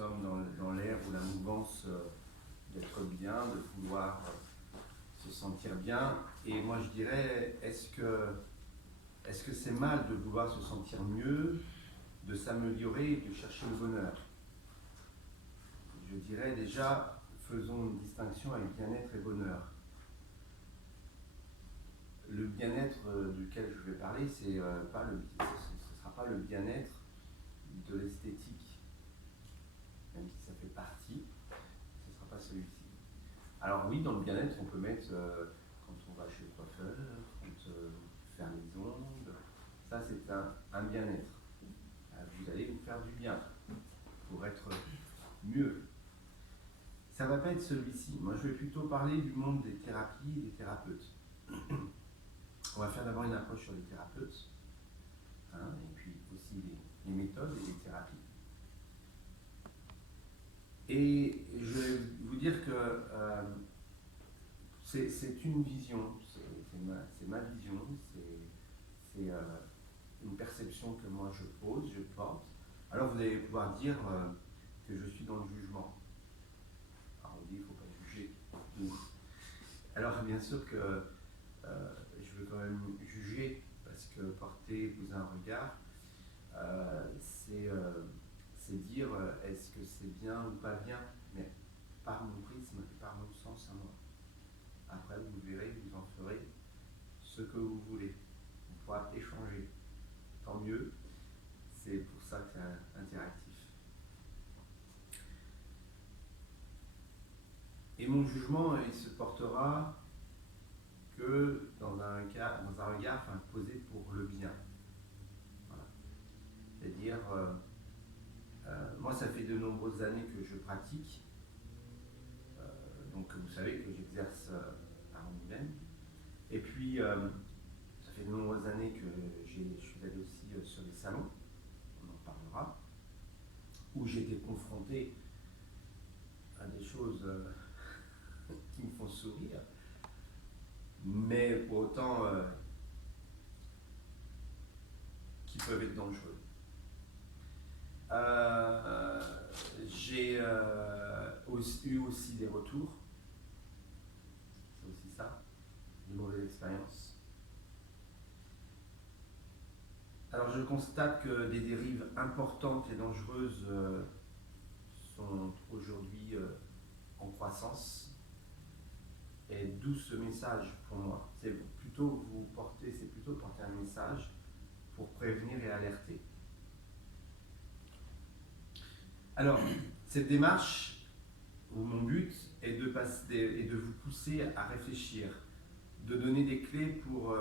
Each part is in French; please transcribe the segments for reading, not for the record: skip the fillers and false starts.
sommes dans l'ère ou la mouvance d'être bien, de vouloir se sentir bien. Et moi je dirais, est-ce que c'est mal de vouloir se sentir mieux, de s'améliorer et de chercher le bonheur? Je dirais déjà, faisons une distinction avec bien-être et bonheur. Le bien-être duquel je vais parler, ce ne sera pas le bien-être de l'esthétique, même si ça fait partie, ce ne sera pas celui-ci. Alors oui, dans le bien-être, on peut mettre quand on va chez le coiffeur, faire les ongles, ça c'est un bien-être. Vous allez vous faire du bien pour être mieux. Ça ne va pas être celui-ci. Moi, je vais plutôt parler du monde des thérapies et des thérapeutes. On va faire d'abord une approche sur les thérapeutes, et puis aussi les méthodes et les thérapies. Et je vais vous dire que c'est une vision, c'est ma vision, c'est une perception que moi je pose, je porte. Alors vous allez pouvoir dire que je suis dans le jugement. Alors on dit qu'il ne faut pas juger. Alors bien sûr que je veux quand même juger, parce que porter, poser un regard, c'est dire est-ce que c'est bien ou pas bien, mais par mon prisme et par mon sens à moi. Après vous verrez, vous en ferez ce que vous voulez. On pourra échanger. Tant mieux, c'est pour ça que c'est interactif. Et mon jugement, il se portera que dans un regard posé pour le bien. Voilà. C'est-à-dire, moi ça fait de nombreuses années que je pratique, donc vous savez que j'exerce à Angoulême, et puis ça fait de nombreuses années que je suis allé aussi sur des salons, on en parlera, où j'étais confronté à des choses qui me font sourire, mais pour autant qui peuvent être dangereux. J'ai eu aussi des retours, c'est aussi ça, des mauvaises expériences. Alors je constate que des dérives importantes et dangereuses sont aujourd'hui en croissance. Et d'où ce message pour moi. C'est plutôt porter un message pour prévenir et alerter. Alors, cette démarche, où mon but est de vous pousser à réfléchir, de donner des clés pour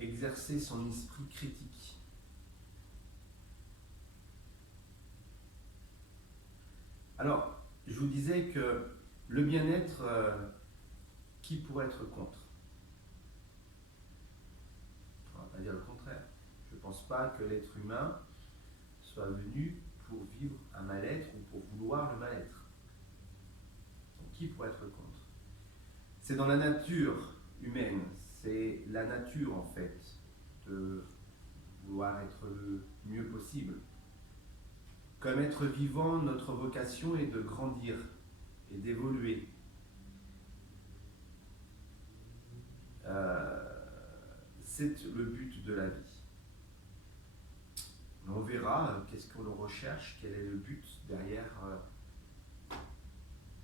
exercer son esprit critique. Alors, je vous disais que le bien-être, qui pourrait être contre? On ne va pas dire le contraire. Je ne pense pas que l'être humain soit venu pour vivre un mal-être ou pour vouloir le mal-être. Donc, qui pourrait être contre? C'est dans la nature humaine, c'est la nature en fait, de vouloir être le mieux possible. Comme être vivant, notre vocation est de grandir et d'évoluer. C'est le but de la vie. On verra qu'est-ce qu'on recherche, quel est le but derrière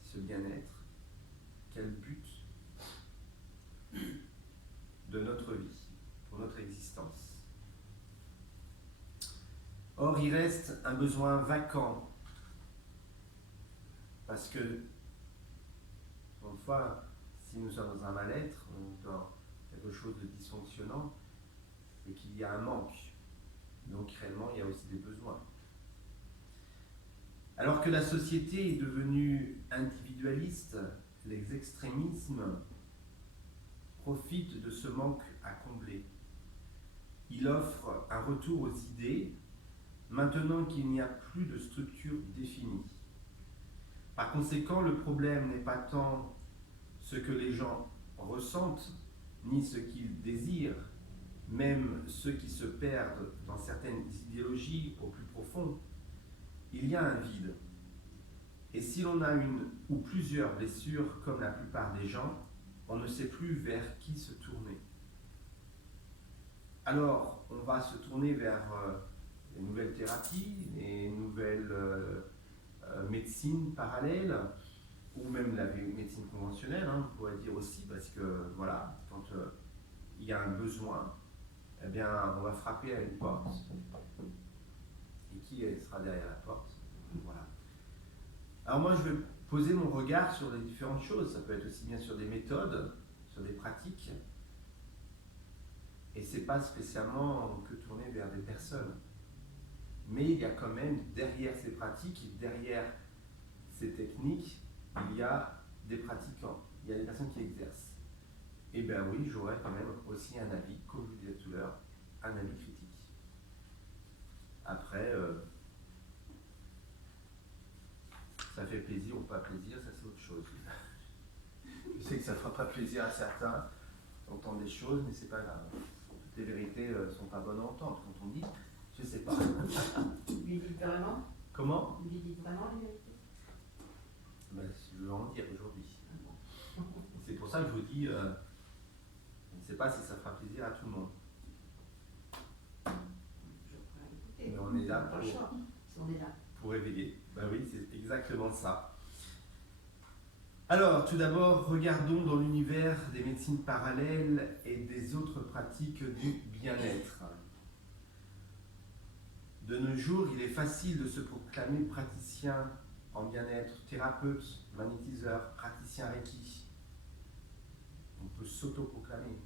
ce bien-être, quel but de notre vie, pour notre existence. Or, il reste un besoin vacant, parce que, une fois, si nous sommes dans un mal-être, dans quelque chose de dysfonctionnant, c'est qu'il y a un manque. Donc, réellement, il y a aussi des besoins. Alors que la société est devenue individualiste, les extrémismes profitent de ce manque à combler. Il offre un retour aux idées, maintenant qu'il n'y a plus de structure définie. Par conséquent, le problème n'est pas tant ce que les gens ressentent, ni ce qu'ils désirent, même ceux qui se perdent dans certaines idéologies au plus profond, il y a un vide. Et si l'on a une ou plusieurs blessures, comme la plupart des gens, on ne sait plus vers qui se tourner. Alors, on va se tourner vers les nouvelles thérapies, les nouvelles médecines parallèles, ou même la médecine conventionnelle, hein, on pourrait dire aussi, parce que voilà, quand il y a un besoin, eh bien, on va frapper à une porte. Et qui sera derrière la porte? Voilà. Alors moi, je vais poser mon regard sur les différentes choses. Ça peut être aussi bien sur des méthodes, sur des pratiques. Et c'est pas spécialement que tourner vers des personnes. Mais il y a quand même, derrière ces pratiques, derrière ces techniques, il y a des pratiquants. Il y a des personnes qui exercent. Et bien oui, j'aurais quand même aussi un avis, comme je vous disais tout à l'heure, un avis critique. Après, ça fait plaisir ou pas plaisir, ça c'est autre chose. Je sais que ça ne fera pas plaisir à certains d'entendre des choses, mais c'est pas grave. Toutes les vérités ne sont pas bonnes à entendre. Quand on dit, je sais pas. Vous lui dites vraiment? Comment? Vous lui dites vraiment les vérités? Ben, je vais en dire aujourd'hui. C'est pour ça que je vous dis, je ne sais pas si ça fera plaisir à tout le monde. Mais on est là pour éveiller. Ben oui, c'est exactement ça. Alors, tout d'abord, regardons dans l'univers des médecines parallèles et des autres pratiques du bien-être. De nos jours, il est facile de se proclamer praticien en bien-être, thérapeute, magnétiseur, praticien Reiki. On peut s'auto-proclamer.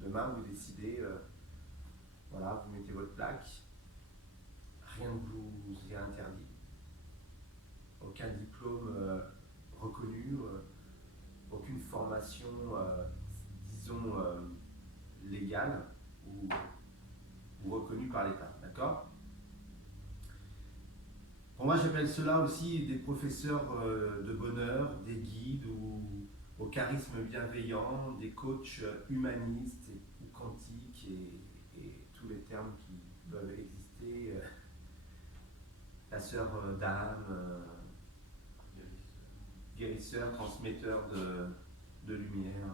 Demain, vous décidez, voilà, vous mettez votre plaque, rien ne vous est interdit. Aucun diplôme reconnu, aucune formation, disons, légale ou reconnue par l'État. D'accord ? Pour moi, j'appelle cela aussi des professeurs de bonheur, des guides ou au charisme bienveillant, des coachs humanistes ou quantiques et tous les termes qui peuvent exister. La sœur d'âme, guérisseur, transmetteur de lumière.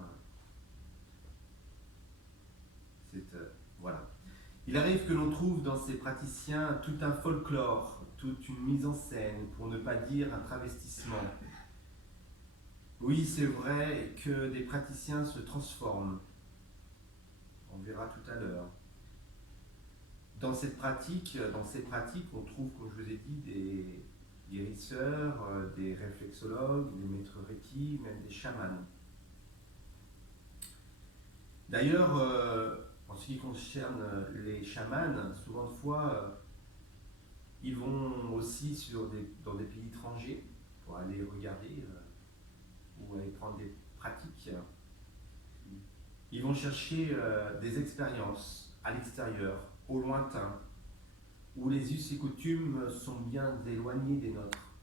Voilà. Il arrive que l'on trouve dans ces praticiens tout un folklore, toute une mise en scène, pour ne pas dire un travestissement. Oui, c'est vrai que des praticiens se transforment. On verra tout à l'heure. Dans ces pratiques, on trouve, comme je vous ai dit, des guérisseurs, des réflexologues, des maîtres Reiki, même des chamans. D'ailleurs, en ce qui concerne les chamans, souvent de fois, ils vont aussi dans des pays étrangers pour aller regarder ou aller prendre des pratiques. Ils vont chercher des expériences à l'extérieur, au lointain, où les us et coutumes sont bien éloignés des nôtres.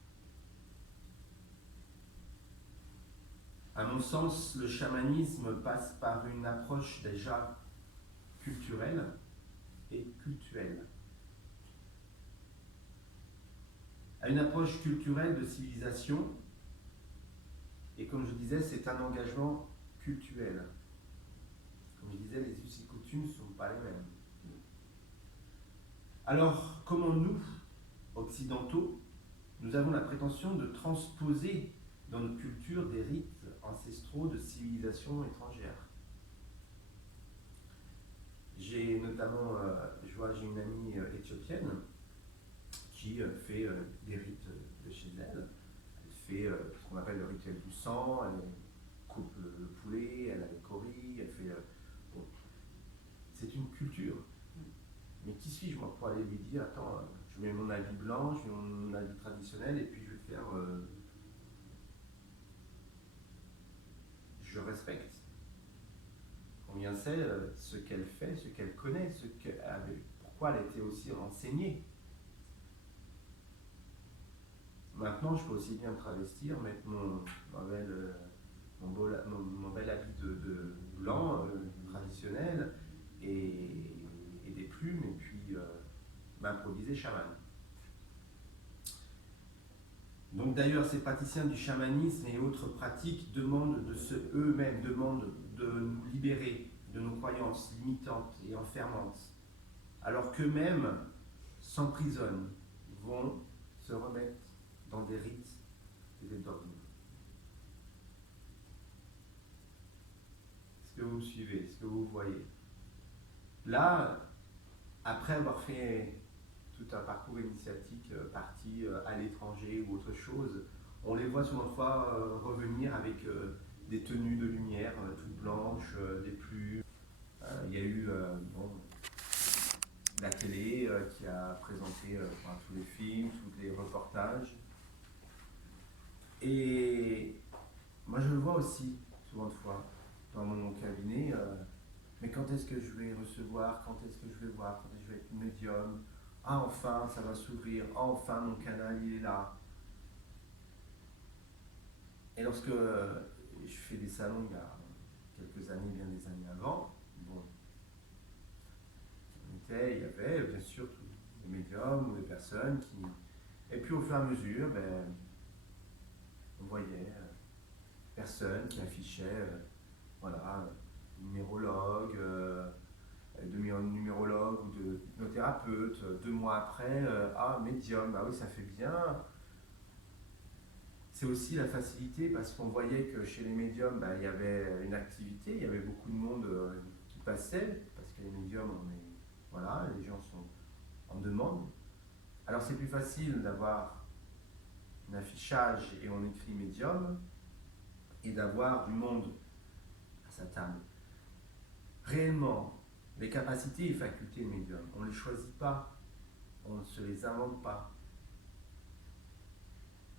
À mon sens, le chamanisme passe par une approche déjà culturelle et cultuelle. À une approche culturelle de civilisation, et comme je disais, c'est un engagement culturel. Comme je disais, les us et coutumes ne sont pas les mêmes. Alors, comment nous, occidentaux, nous avons la prétention de transposer dans notre culture des rites ancestraux de civilisations étrangères? J'ai notamment, j'ai une amie éthiopienne qui fait des rites de chez elle. Elle fait ce qu'on appelle le rituel du sang, elle coupe le poulet, elle a les coris, elle fait... bon. C'est une culture. Mais qui suis-je moi pour aller lui dire, attends, je mets mon habit blanc, je mets mon habit traditionnel et puis je vais faire... je respecte. Combien sait ce qu'elle fait, ce qu'elle connaît, pourquoi elle a été aussi renseignée. Maintenant, je peux aussi bien me travestir, mettre mon bel habit de blanc traditionnel et des plumes, et puis m'improviser chaman. Donc d'ailleurs, ces praticiens du chamanisme et autres pratiques demandent eux-mêmes demandent de nous libérer de nos croyances limitantes et enfermantes, alors qu'eux-mêmes s'emprisonnent, vont se remettre dans des rites et des dogmes. Est-ce que vous me suivez? Est-ce que vous voyez? Là, après avoir fait tout un parcours initiatique, parti à l'étranger ou autre chose, on les voit souvent de fois revenir avec des tenues de lumière toutes blanches, des plumes. Il y a eu la télé qui a présenté tous les films, tous les reportages. Et moi je le vois aussi souvent de fois dans mon cabinet. Mais quand est-ce que je vais recevoir? Quand est-ce que je vais voir? Quand est-ce que je vais être médium? Ah, enfin, ça va s'ouvrir. Ah, enfin, mon canal, il est là. Et lorsque je fais des salons il y a quelques années, bien des années avant, bon, il y avait bien sûr tous les médiums ou les personnes qui... Et puis au fur et à mesure, on voyait personnes qui affichaient, voilà, numérologue, de numérologue ou de hypnothérapeute, 2 mois après, ah, médium, bah oui, ça fait bien. C'est aussi la facilité parce qu'on voyait que chez les médiums, il y avait une activité, il y avait beaucoup de monde qui passait, parce que les médiums, voilà, les gens sont en demande. Alors c'est plus facile d'avoir un affichage et on écrit médium et d'avoir du monde à sa table. Réellement, les capacités et facultés médium, on ne les choisit pas, on ne se les invente pas.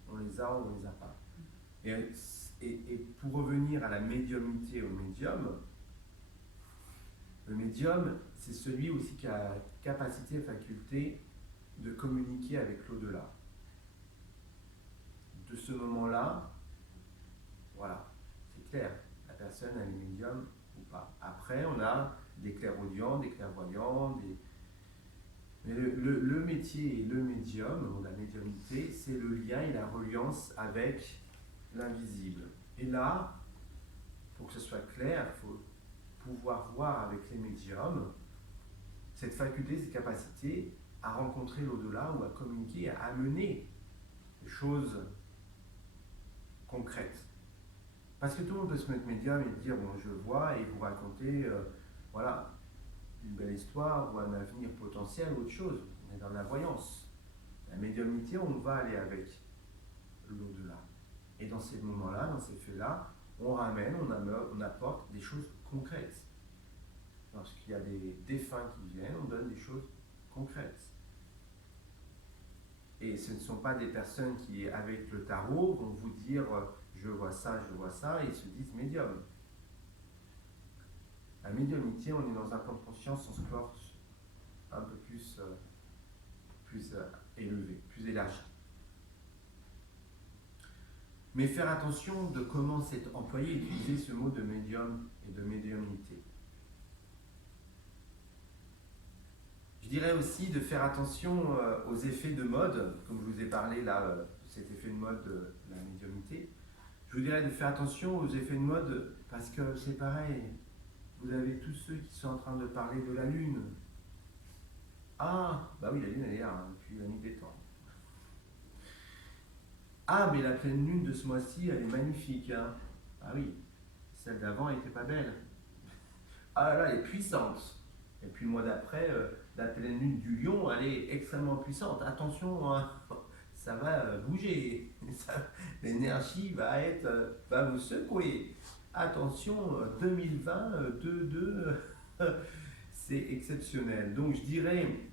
On les a ou on ne les a pas. Et pour revenir à la médiumnité au médium, le médium, c'est celui aussi qui a la capacité et faculté de communiquer avec l'au-delà. De ce moment-là, voilà, c'est clair, la personne elle est médium ou pas. Après, on a des clairaudients, des clairvoyants, mais le métier et le médium, ou la médiumnité, c'est le lien et la reliance avec l'invisible. Et là, pour que ce soit clair, il faut pouvoir voir avec les médiums cette faculté, cette capacité à rencontrer l'au-delà ou à communiquer, à amener des choses concrètes. Parce que tout le monde peut se mettre médium et dire, bon, je vois, et vous raconter, voilà, une belle histoire ou un avenir potentiel ou autre chose. On est dans la voyance. La médiumnité, on va aller avec l'au-delà. Et dans ces moments-là, dans ces faits-là, on ramène, on apporte des choses concrètes. Lorsqu'il y a des défunts qui viennent, on donne des choses concrètes. Et ce ne sont pas des personnes qui, avec le tarot, vont vous dire je vois ça, et ils se disent médium. La médiumnité, on est dans un plan de conscience, on se porte un peu plus élevé, plus élargi. Mais faire attention de comment c'est employé et utiliser ce mot de médium et de médiumnité. Je dirais aussi de faire attention aux effets de mode, comme je vous ai parlé là, cet effet de mode de la médiumnité. Je vous dirais de faire attention aux effets de mode parce que c'est pareil. Vous avez tous ceux qui sont en train de parler de la Lune. Ah, bah oui, la Lune elle est là, hein, depuis la nuit des temps. Ah, mais la pleine Lune de ce mois-ci, elle est magnifique. Hein. Ah oui, celle d'avant n'était pas belle. Ah là, elle est puissante. Et puis le mois d'après, la pleine Lune du Lion, elle est extrêmement puissante. Attention, hein, ça va bouger. L'énergie va vous secouer. Attention, 2020, 2, c'est exceptionnel. Donc je dirais,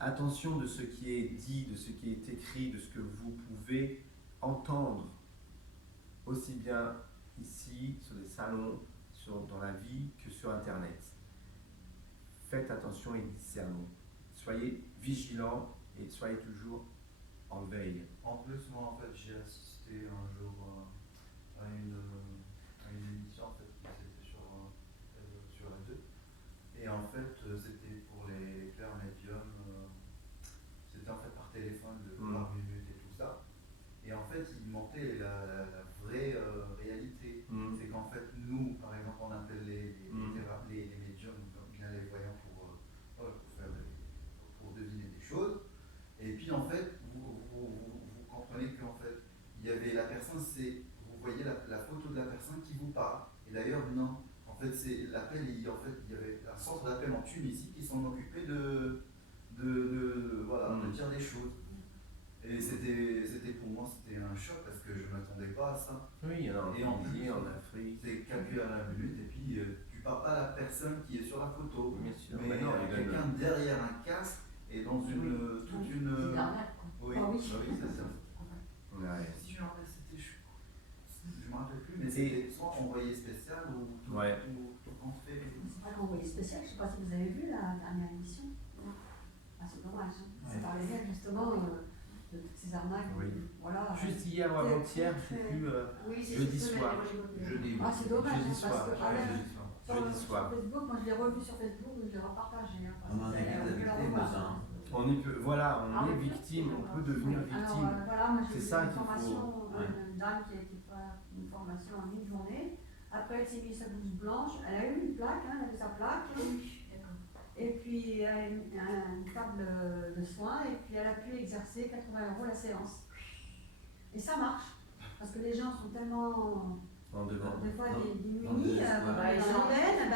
attention de ce qui est dit, de ce qui est écrit, de ce que vous pouvez entendre, aussi bien ici, sur les salons, dans la vie, que sur Internet. Faites attention et discernez. Soyez vigilants et soyez toujours en veille. En plus, moi, en fait, j'ai assisté un jour à une émission en fait, qui c'était sur la 2. Et en fait, c'était pour les clairs médiums. C'était en fait par téléphone, de par minute et tout ça. En fait, c'est l'appel, en fait, il y avait un centre d'appel en Tunisie qui s'en occupait de dire des choses. Et c'était pour moi, c'était un choc parce que je ne m'attendais pas à ça. Oui, alors Et en Tunisie, plus, en Afrique. c'est calculé à la minute et puis tu parles pas à la personne qui est sur la photo, Bien sûr. mais Non, quelqu'un derrière un casque et dans toute une. C'est l'arnaque, quoi. Oui, Ah oui. c'est ça. Ouais. Si je me rappelle, je me rappelle plus, mais c'était soit envoyé spécial ou tout compte fait. C'est vrai qu'envoyé spécial, je ne sais pas si vous avez vu la dernière émission. Ah, c'est dommage. Hein. Ça parlait bien justement de toutes ces arnaques. Oui. Voilà. Juste hier ou avant-hier, je ne sais plus. Oui, c'est jeudi cette soir. semaine, moi, j'ai Jeudi. Ah, c'est dommage, Jeudi hein, soir. parce que quand même, Jeudi soir. sur Facebook, moi je l'ai revu sur Facebook, je l'ai repartagé. Hein, parce On en que est ça a vite été victime de ça. Hein. On est victime, on peut devenir victime. Alors, voilà, moi j'ai C'est eu ça une qu'il faut. formation, Ouais. une dame qui a été faire une formation en une journée. Après, elle s'est mise sa blouse blanche, elle a eu une plaque, hein, elle avait sa plaque. Et puis, elle a eu une table de soins, et puis elle a pu exercer 80 € la séance. Et ça marche, parce que les gens sont tellement, En devant. des fois, Non. démunis, Non, mais c'est dans pas- les antennes,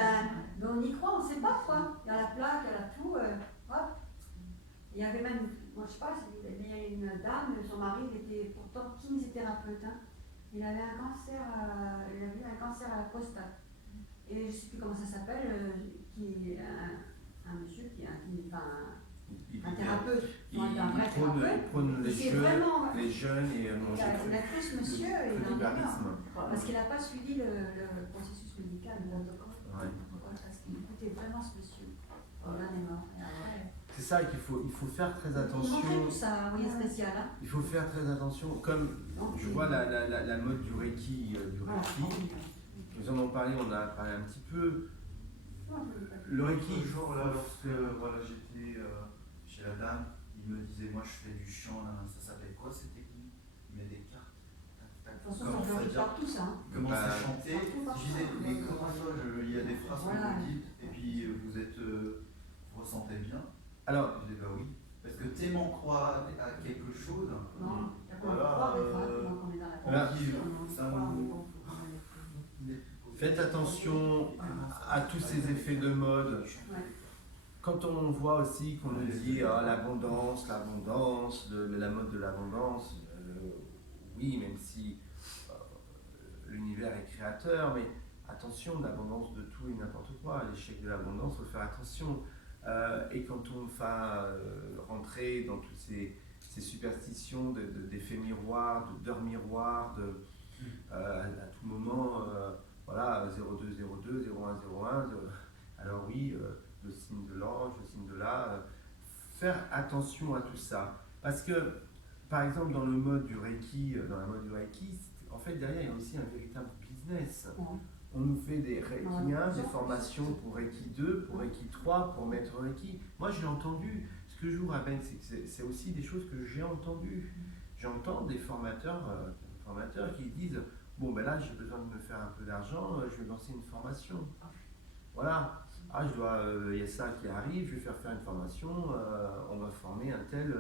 mais on y croit, on ne sait pas quoi. Il y a la plaque, elle a tout, hop. Il y avait même, moi je sais pas, il y a une dame, son mari, il était pourtant kinésithérapeute. Hein. Il avait un cancer, il a eu un cancer à la prostate. Et je ne sais plus comment ça s'appelle, qui est un monsieur qui est un thérapeute. Il un vrai prône thérapeute. les C'est jeunes, vraiment- les jeunes et Il a cru ce monsieur, il en est mort. canibalisme. Parce qu'il n'a pas suivi le processus médical, le protocole. Ouais. Parce qu'il écoutait vraiment ce monsieur. Il en est mort. Et après, C'est ça qu'il faut faire très il montrait attention. tout ça, oui, spécial. Hein. Il faut faire très attention. Comme Donc, je vois la mode du Reiki, voilà. nous en avons parlé, on a parlé un petit peu. Le Reiki, Un jour, là, lorsque j'étais chez la dame, il me disait, moi je fais du chant, là, ça s'appelle quoi cette technique? Il met des cartes. De toute façon, ça bloque partout, ça. Hein. Commence à Bah, chanter. Je disais, mais comment ça, il y a des phrases que Voilà. vous dites, et puis vous ressentez bien. alors, Je disais, bah oui. Parce que tellement croire à quelque chose, Non, il y a pas Voilà, de croire des fois, comment on est dans la Voilà. confusion, Ça on vous- croit, faites attention à tous ces effets de mode. Ouais. Quand on voit aussi qu'on nous dit l'abondance, la mode de l'abondance, oui, même si l'univers est créateur, mais attention, l'abondance de tout et n'importe quoi, l'échec de l'abondance, il faut faire attention. Et quand on va rentrer dans toutes ces superstitions d'effets miroirs, d'heures miroirs, à tout moment, voilà, 0202, 0101, alors oui, le signe de l'ange, le signe de là, faire attention à tout ça. Parce que, par exemple, dans le mode du Reiki, en fait, derrière, il y a aussi un véritable business. Ouais. On nous fait des Reikiens, Ouais. des formations pour Reiki 2, pour Reiki 3, pour maître Reiki. Moi, j'ai entendu, ce que je vous rappelle, c'est que c'est aussi des choses que j'ai entendues. J'entends des formateurs qui disent, bon, ben là, j'ai besoin de me faire un peu d'argent, je vais lancer une formation. Voilà. Ah, il y a ça qui arrive, je vais faire une formation, on va former un tel,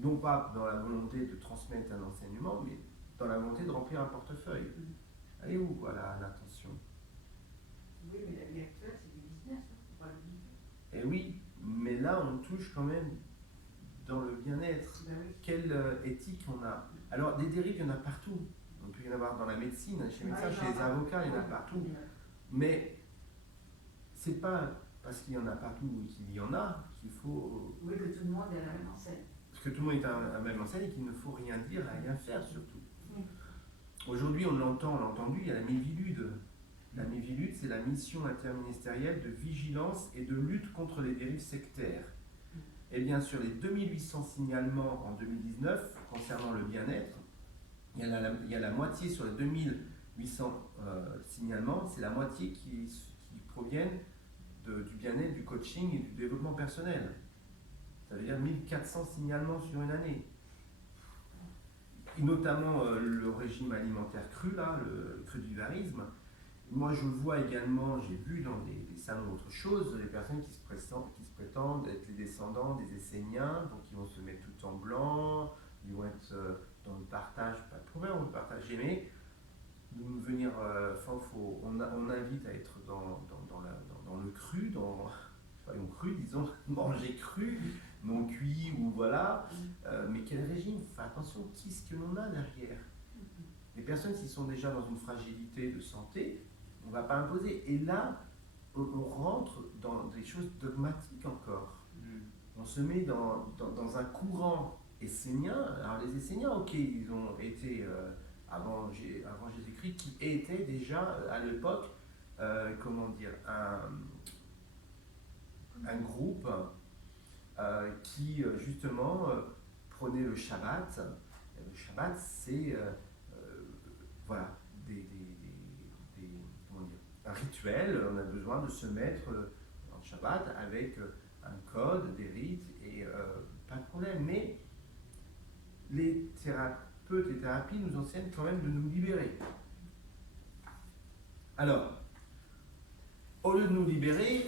non pas dans la volonté de transmettre un enseignement, mais dans la volonté de remplir un portefeuille. Allez où, voilà, l'attention. Oui, mais la vie actuelle, c'est du business. Hein. Faut pas l'oublier. Et oui, mais là, on touche quand même dans le bien-être. Ben oui. Quelle éthique on a? Alors, des dérives, il y en a partout. On peut y en avoir dans la médecine, chez les médecins, chez les avocats, il y en a partout. Mais c'est pas parce qu'il y en a partout et qu'il y en a qu'il faut. Oui, que tout le monde est à la même enseigne. Parce que tout le monde est à la même enseigne et qu'il ne faut rien dire, rien faire surtout. Oui. Aujourd'hui, on l'a entendu, il y a la Mivilude. La Mivilude, c'est la mission interministérielle de vigilance et de lutte contre les dérives sectaires. Et bien, sur les 2800 signalements en 2019 concernant le bien-être, il y a la moitié sur les 2800 signalements, c'est la moitié qui proviennent du bien-être, du coaching et du développement personnel. Ça veut dire 1400 signalements sur une année. Et notamment le régime alimentaire cru, là, le crudivarisme. Moi, je vois également, j'ai vu dans des salons autre chose, les personnes qui se prétendent être les descendants des Esséniens, donc ils vont se mettre tout en blanc, ils vont être dans le partage, pas de problème, on va partager, mais venir, on invite à être dans le cru, soyons crus, disons, manger cru, non cuit ou voilà. Mais quel régime? Attention, qu'est-ce que l'on a derrière? Les personnes qui sont déjà dans une fragilité de santé, on ne va pas imposer. Et là, on rentre dans des choses dogmatiques encore. On se met dans un courant essénien. Alors les Esséniens, ok, ils ont été avant Jésus-Christ, qui étaient déjà à l'époque, comment dire, un groupe qui justement prenait le Shabbat. Et le Shabbat, c'est voilà, comment dire, un rituel. On a besoin de se mettre en Shabbat avec un code, des rites, et pas de problème. Mais les thérapeutes et thérapies nous enseignent quand même de nous libérer. Alors, au lieu de nous libérer,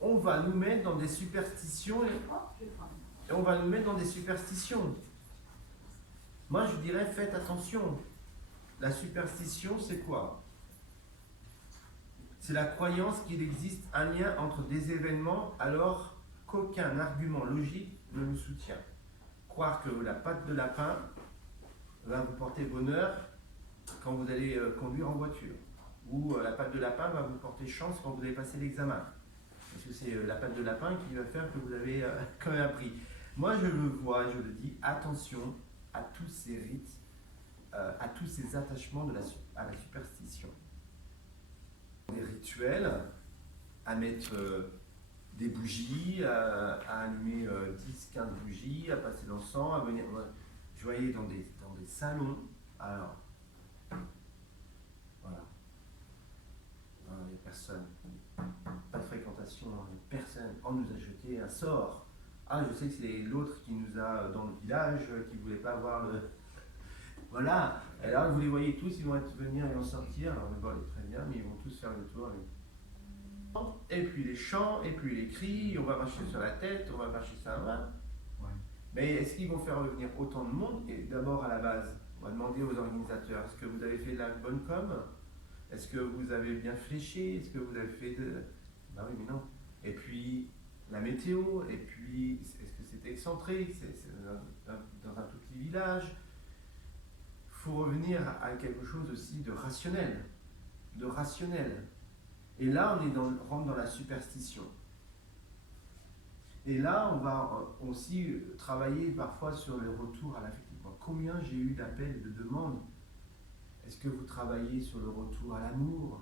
on va nous mettre dans des superstitions et on va nous mettre dans des superstitions. Moi, je dirais, faites attention. La superstition, c'est quoi? C'est la croyance qu'il existe un lien entre des événements alors qu'aucun argument logique ne le soutient. Croire que la patte de lapin va vous porter bonheur quand vous allez conduire en voiture. Ou la patte de lapin va vous porter chance quand vous allez passer l'examen. Parce que c'est la patte de lapin qui va faire que vous avez quand même appris. Moi, je le vois, je le dis, attention à tous ces rites, à tous ces attachements à la superstition. Des rituels, à mettre des bougies, à allumer 10-15 bougies, à passer l'encens, à venir. Je voyais dans des salons, alors, voilà, il n'y a personne, pas de fréquentation, personne, on nous a jeté un sort. Ah, je sais que c'est l'autre qui nous a dans le village, qui ne voulait pas voir le. Voilà, alors vous les voyez tous, ils vont venir et en sortir, alors le bord est très bien, mais ils vont tous faire le tour. Et puis les chants, et puis les cris, on va marcher sur la tête, on va marcher sur la main. Ouais. Mais est-ce qu'ils vont faire revenir autant de monde? Et d'abord à la base, on va demander aux organisateurs, est-ce que vous avez fait de la bonne com? Est-ce que vous avez bien fléché? Est-ce que vous avez fait de. Bah oui, mais non. Et puis la météo, et puis est-ce que c'était excentré? C'est dans un tout petit village. Il faut revenir à quelque chose aussi de rationnel. Et là, on rentre dans la superstition. Et là, on va aussi travailler parfois sur le retour à l'affectif. Combien j'ai eu d'appels, de demandes? Est-ce que vous travaillez sur le retour à l'amour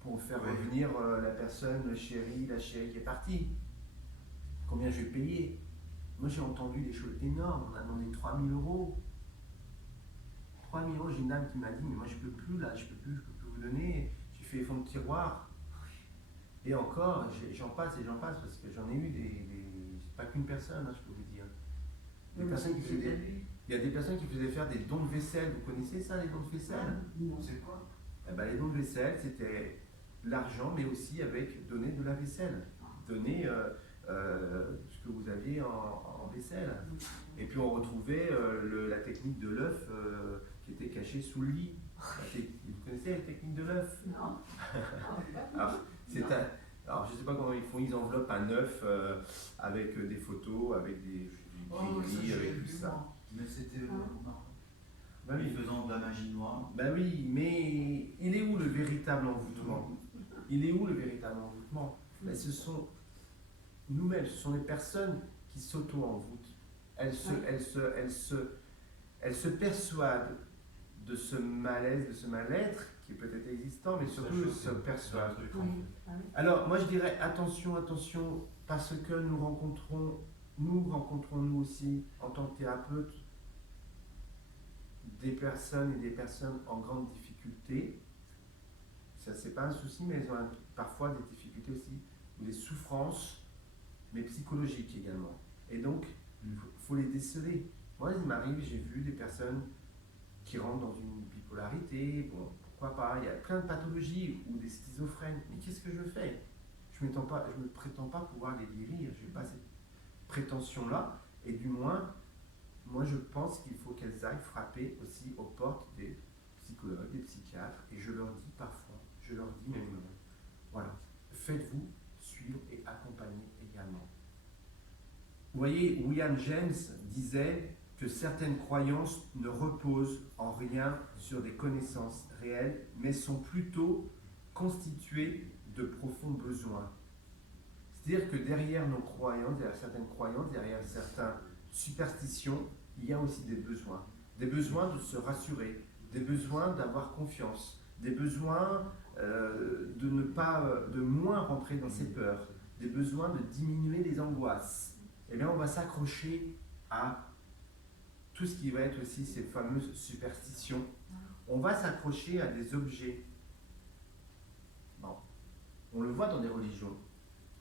pour faire revenir la personne, la chérie qui est partie? Combien je vais payer? Moi, j'ai entendu des choses énormes. On a demandé 3 000 €. 3 000 €, j'ai une dame qui m'a dit, mais moi je peux plus vous donner. J'ai fait fonds de tiroir. Et encore, j'en passe, parce que j'en ai eu pas qu'une personne, je peux vous dire. Il y a des personnes qui faisaient faire des dons de vaisselle. Vous connaissez ça, les dons de vaisselle? Non, c'est quoi? Les dons de vaisselle, c'était l'argent, mais aussi avec donner de la vaisselle. Donner ce que vous aviez en vaisselle. Et puis on retrouvait la technique de l'œuf qui était cachée sous le lit. Vous connaissez la technique de l'œuf? Non. Alors, je ne sais pas comment ils font, ils enveloppent un œuf avec des photos, avec des gris, avec tout ça. Mais c'était Bah oui. faisant de la magie noire. Ben oui, mais il est où le véritable envoûtement? Ben, ce sont nous-mêmes, ce sont les personnes qui s'auto-envoûtent. Elles se persuadent de ce malaise, de ce mal-être qui est peut-être existant, mais surtout se persuadent. Alors, moi je dirais attention, parce que nous rencontrons nous aussi, en tant que thérapeutes, des personnes en grande difficulté. Ça, c'est pas un souci, mais elles ont parfois des difficultés aussi, ou des souffrances, mais psychologiques également. Et donc, faut les déceler. Moi, il m'arrive, j'ai vu des personnes qui rentrent dans une bipolarité, bon, pourquoi pas, il y a plein de pathologies, ou des schizophrènes, mais qu'est-ce que je fais? Je ne me prétends pas pouvoir les guérir, je n'ai pas cette prétention-là, et du moins, moi je pense qu'il faut qu'elles aillent frapper aussi aux portes des psychologues, des psychiatres, et je leur dis parfois, je leur dis même, voilà, faites-vous suivre et accompagner également. Vous voyez, William James disait que certaines croyances ne reposent en rien sur des connaissances réelles, mais sont plutôt constituées de profonds besoins. C'est-à-dire que derrière nos croyances, derrière certaines croyances, derrière certaines superstitions, il y a aussi des besoins. Des besoins de se rassurer, des besoins d'avoir confiance, des besoins de moins rentrer dans ses peurs, des besoins de diminuer les angoisses. Eh bien, on va s'accrocher à tout ce qui va être aussi ces fameuses superstitions. On va s'accrocher à des objets. Bon, on le voit dans des religions.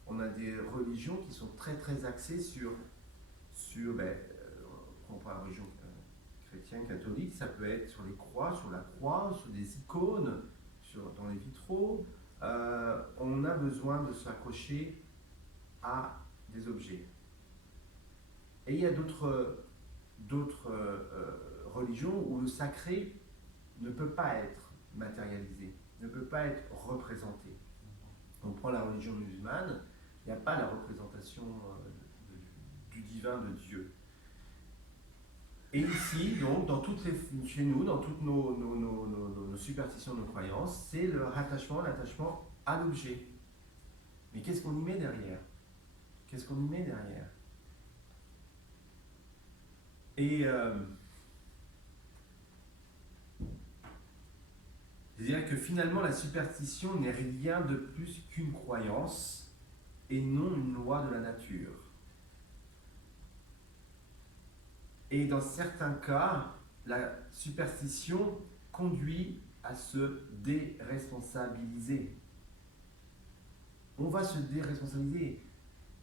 On a des religions qui sont très très axées sur on prend la religion chrétienne, catholique, ça peut être sur les croix, sur la croix, sur des icônes, dans les vitraux. On a besoin de s'accrocher à des objets. Et il y a d'autres religions où le sacré ne peut pas être matérialisé, ne peut pas être représenté. On prend la religion musulmane, il n'y a pas la représentation du divin de Dieu. Et ici, donc, chez nous, dans toutes nos superstitions, nos croyances, c'est l'attachement à l'objet. Mais qu'est-ce qu'on y met derrière? Qu'est-ce qu'on y met derrière? Et c'est-à-dire que finalement, la superstition n'est rien de plus qu'une croyance et non une loi de la nature. Et dans certains cas, la superstition conduit à se déresponsabiliser. On va se déresponsabiliser.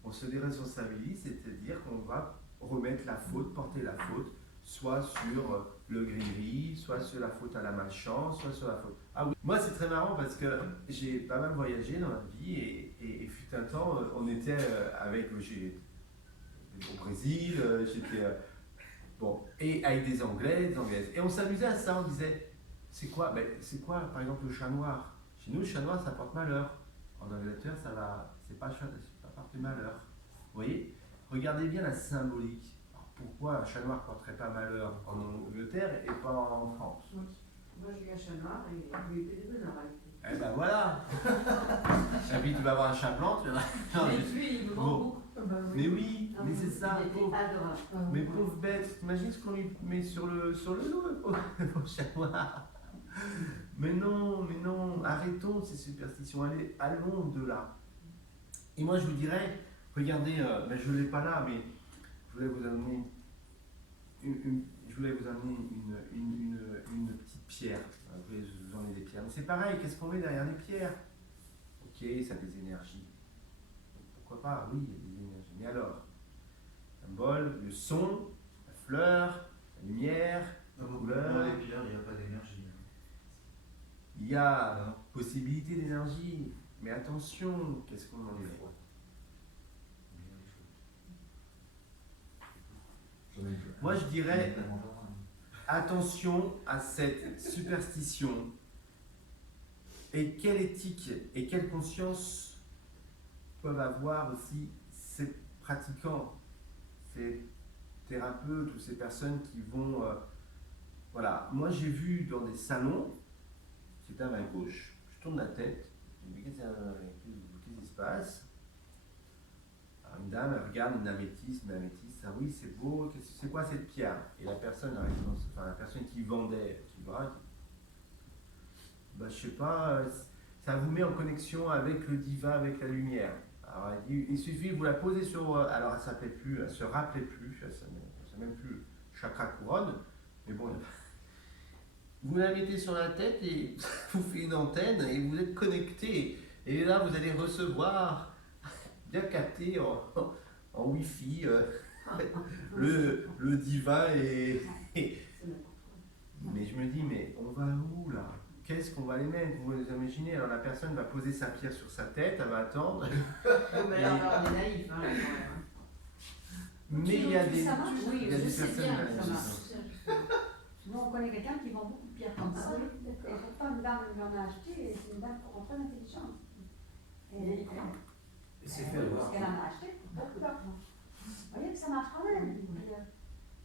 On se déresponsabilise, c'est-à-dire qu'on va remettre la faute, porter la faute, soit sur le gris-gris, soit sur la faute à la malchance, soit sur la faute. Ah oui, moi c'est très marrant parce que j'ai pas mal voyagé dans ma vie et fut un temps, on était au Brésil, et avec des Anglais, des Anglaises. Et on s'amusait à ça, on disait, c'est quoi par exemple le chat noir? Chez nous, le chat noir ça porte malheur. En Angleterre, c'est pas porter malheur. Vous voyez? Regardez bien la symbolique. Alors, pourquoi un chat noir ne porterait pas malheur en Angleterre et pas en France? Moi j'ai eu un chat noir et il lui a eu des bonheurs en réalité. Eh ben voilà. Et puis tu vas avoir un chat blanc, tu vas... Mais lui, il me rend beaucoup. Mais oui, mais c'est ça. Il était adorable. Mais pauvre bête, t'imagines ce qu'on lui met sur le dos, le pauvre chat noir. Mais non, arrêtons ces superstitions, allons au-delà. Et moi je vous dirais, regardez, je ne l'ai pas là, mais je voulais vous amener une petite pierre. Je vais vous emmener des pierres. Mais c'est pareil, qu'est-ce qu'on met derrière les pierres? Ok, ça a des énergies. Pourquoi pas? Oui, il y a des énergies. Mais alors, un bol, le son, la fleur, la lumière, la couleur. Dans les pierres, il n'y a pas d'énergie. Il y a possibilité d'énergie. Mais attention, qu'est-ce qu'on en met? Moi je dirais attention à cette superstition et quelle éthique et quelle conscience peuvent avoir aussi ces pratiquants, ces thérapeutes ou ces personnes qui vont... voilà, moi j'ai vu dans des salons, c'était à ma gauche, je tourne la tête, je me dis qu'est-ce qui se passe? Alors, une dame elle regarde une améthyste, ah oui c'est beau, c'est quoi cette pierre? Et la personne qui vendait, tu vois, je sais pas, ça vous met en connexion avec le divin, avec la lumière. Alors elle dit, il suffit de vous la poser sur, alors elle s'appelait plus, elle se rappelait plus, elle ne même plus chakra couronne, mais bon, vous la mettez sur la tête et vous faites une antenne et vous êtes connecté. Et là vous allez recevoir, bien capté en Wi-Fi, le divin mais je me dis, mais on va où là? Qu'est-ce qu'on va les mettre? Vous vous imaginez? Alors la personne va poser sa pierre sur sa tête, elle va attendre. Mais alors, on est naïf, hein, mais il y a des, oui, il y a des je sais personnes bien que naïves. ça marche. Nous, on connaît quelqu'un qui vend beaucoup de pierres comme ça. Et pourtant, une dame lui en a acheté et c'est une dame très intelligente. Et elle est grande. Et c'est fait Parce avoir. qu'elle en a acheté pour beaucoup d'argent. Vous voyez que ça marche quand même.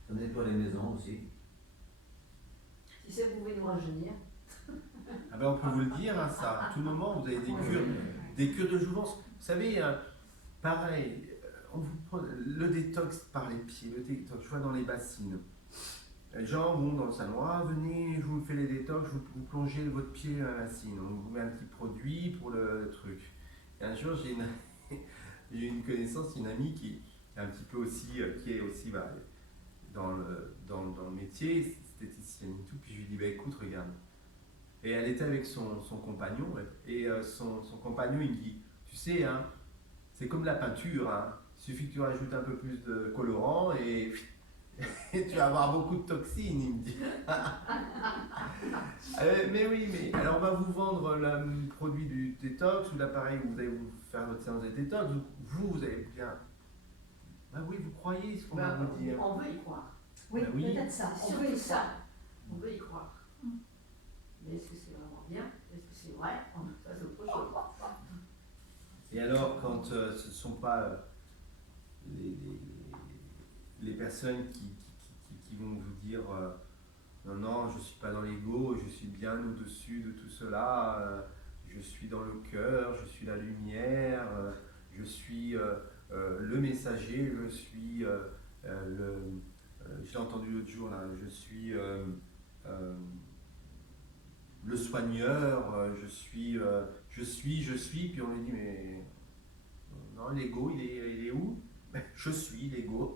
Ça nettoie les maisons aussi. Si ça pouvait nous rajeunir. Ah ben on peut vous le dire, hein, ça, à tout moment, vous avez des cures de jouvence. Vous savez, pareil, on vous prend le détox par les pieds, le détox, je vois dans les bassines. Les gens vont dans le salon, ah venez, je vous fais les détox, vous plongez votre pied dans la bassine, on vous met un petit produit pour le truc. Et un jour, j'ai une connaissance, une amie qui est un petit peu aussi, qui est aussi dans le métier, esthéticienne et tout, puis je lui dis, bah, écoute, regarde. Et elle était avec son compagnon, et son compagnon, il me dit, tu sais, hein, c'est comme la peinture, hein, il suffit que tu rajoutes un peu plus de colorant et tu vas avoir beaucoup de toxines, il me dit. Mais oui, mais alors on va vous vendre le produit du détox ou l'appareil où vous allez vous faire votre séance de détox, vous allez bien. Bah oui, vous croyez ce qu'on va vous dire. On veut y croire. Oui, Ben oui. peut-être ça. C'est On surtout veut ça. On veut y croire. Mais est-ce que c'est vraiment bien? Est-ce que c'est vrai? Ça, c'est autre chose. Et alors, quand ce ne sont pas les personnes qui vont vous dire non, non, je ne suis pas dans l'ego, je suis bien au-dessus de tout cela, je suis dans le cœur, je suis la lumière, je suis le messager, je suis je l'ai entendu l'autre jour là, je suis le soigneur, je suis, puis on lui dit mais non, l'ego il est où? Je suis l'ego.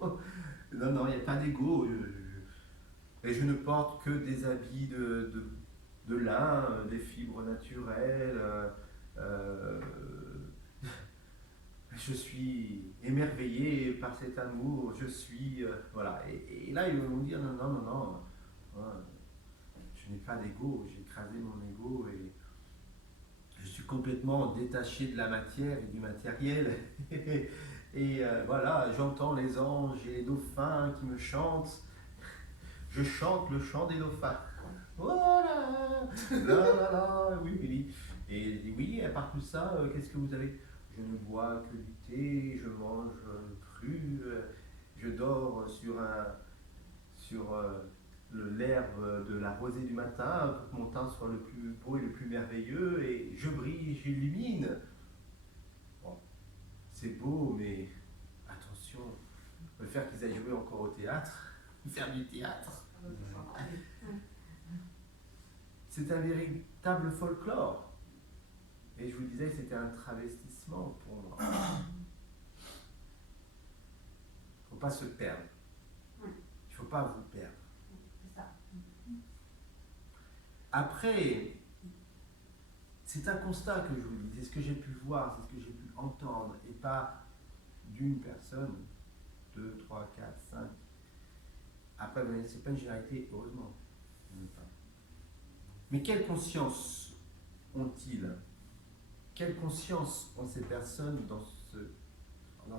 Non, non, il n'y a pas d'ego. Et je ne porte que des habits de lin, des fibres naturelles. Je suis émerveillé par cet amour. Je suis. Voilà. Et là, ils vont me dire non, non, non, non. Je n'ai pas d'ego. J'ai écrasé mon ego et je suis complètement détaché de la matière et du matériel. Et voilà, j'entends les anges et les dauphins qui me chantent. Je chante le chant des dauphins. Voilà, là, là, là, oui, oui. Et oui, à part tout ça, qu'est-ce que vous avez? Je ne bois que du thé, je mange cru, je dors sur l'herbe de la rosée du matin pour que mon teint soit le plus beau et le plus merveilleux, et je brille, j'illumine. Bon, c'est beau, mais attention, le faire qu'ils aillent jouer encore au théâtre, faire du théâtre, c'est un véritable folklore. Et je vous disais que c'était un travestissement pour moi. Il ne faut pas se perdre. Il ne faut pas vous perdre. C'est ça. Après, c'est un constat que je vous dis, c'est ce que j'ai pu voir, c'est ce que j'ai pu entendre, et pas d'une personne, 2, 3, 4, 5. Après, c'est pas une généralité, heureusement. Mais quelle conscience ont-ils? Quelle conscience ont ces personnes dans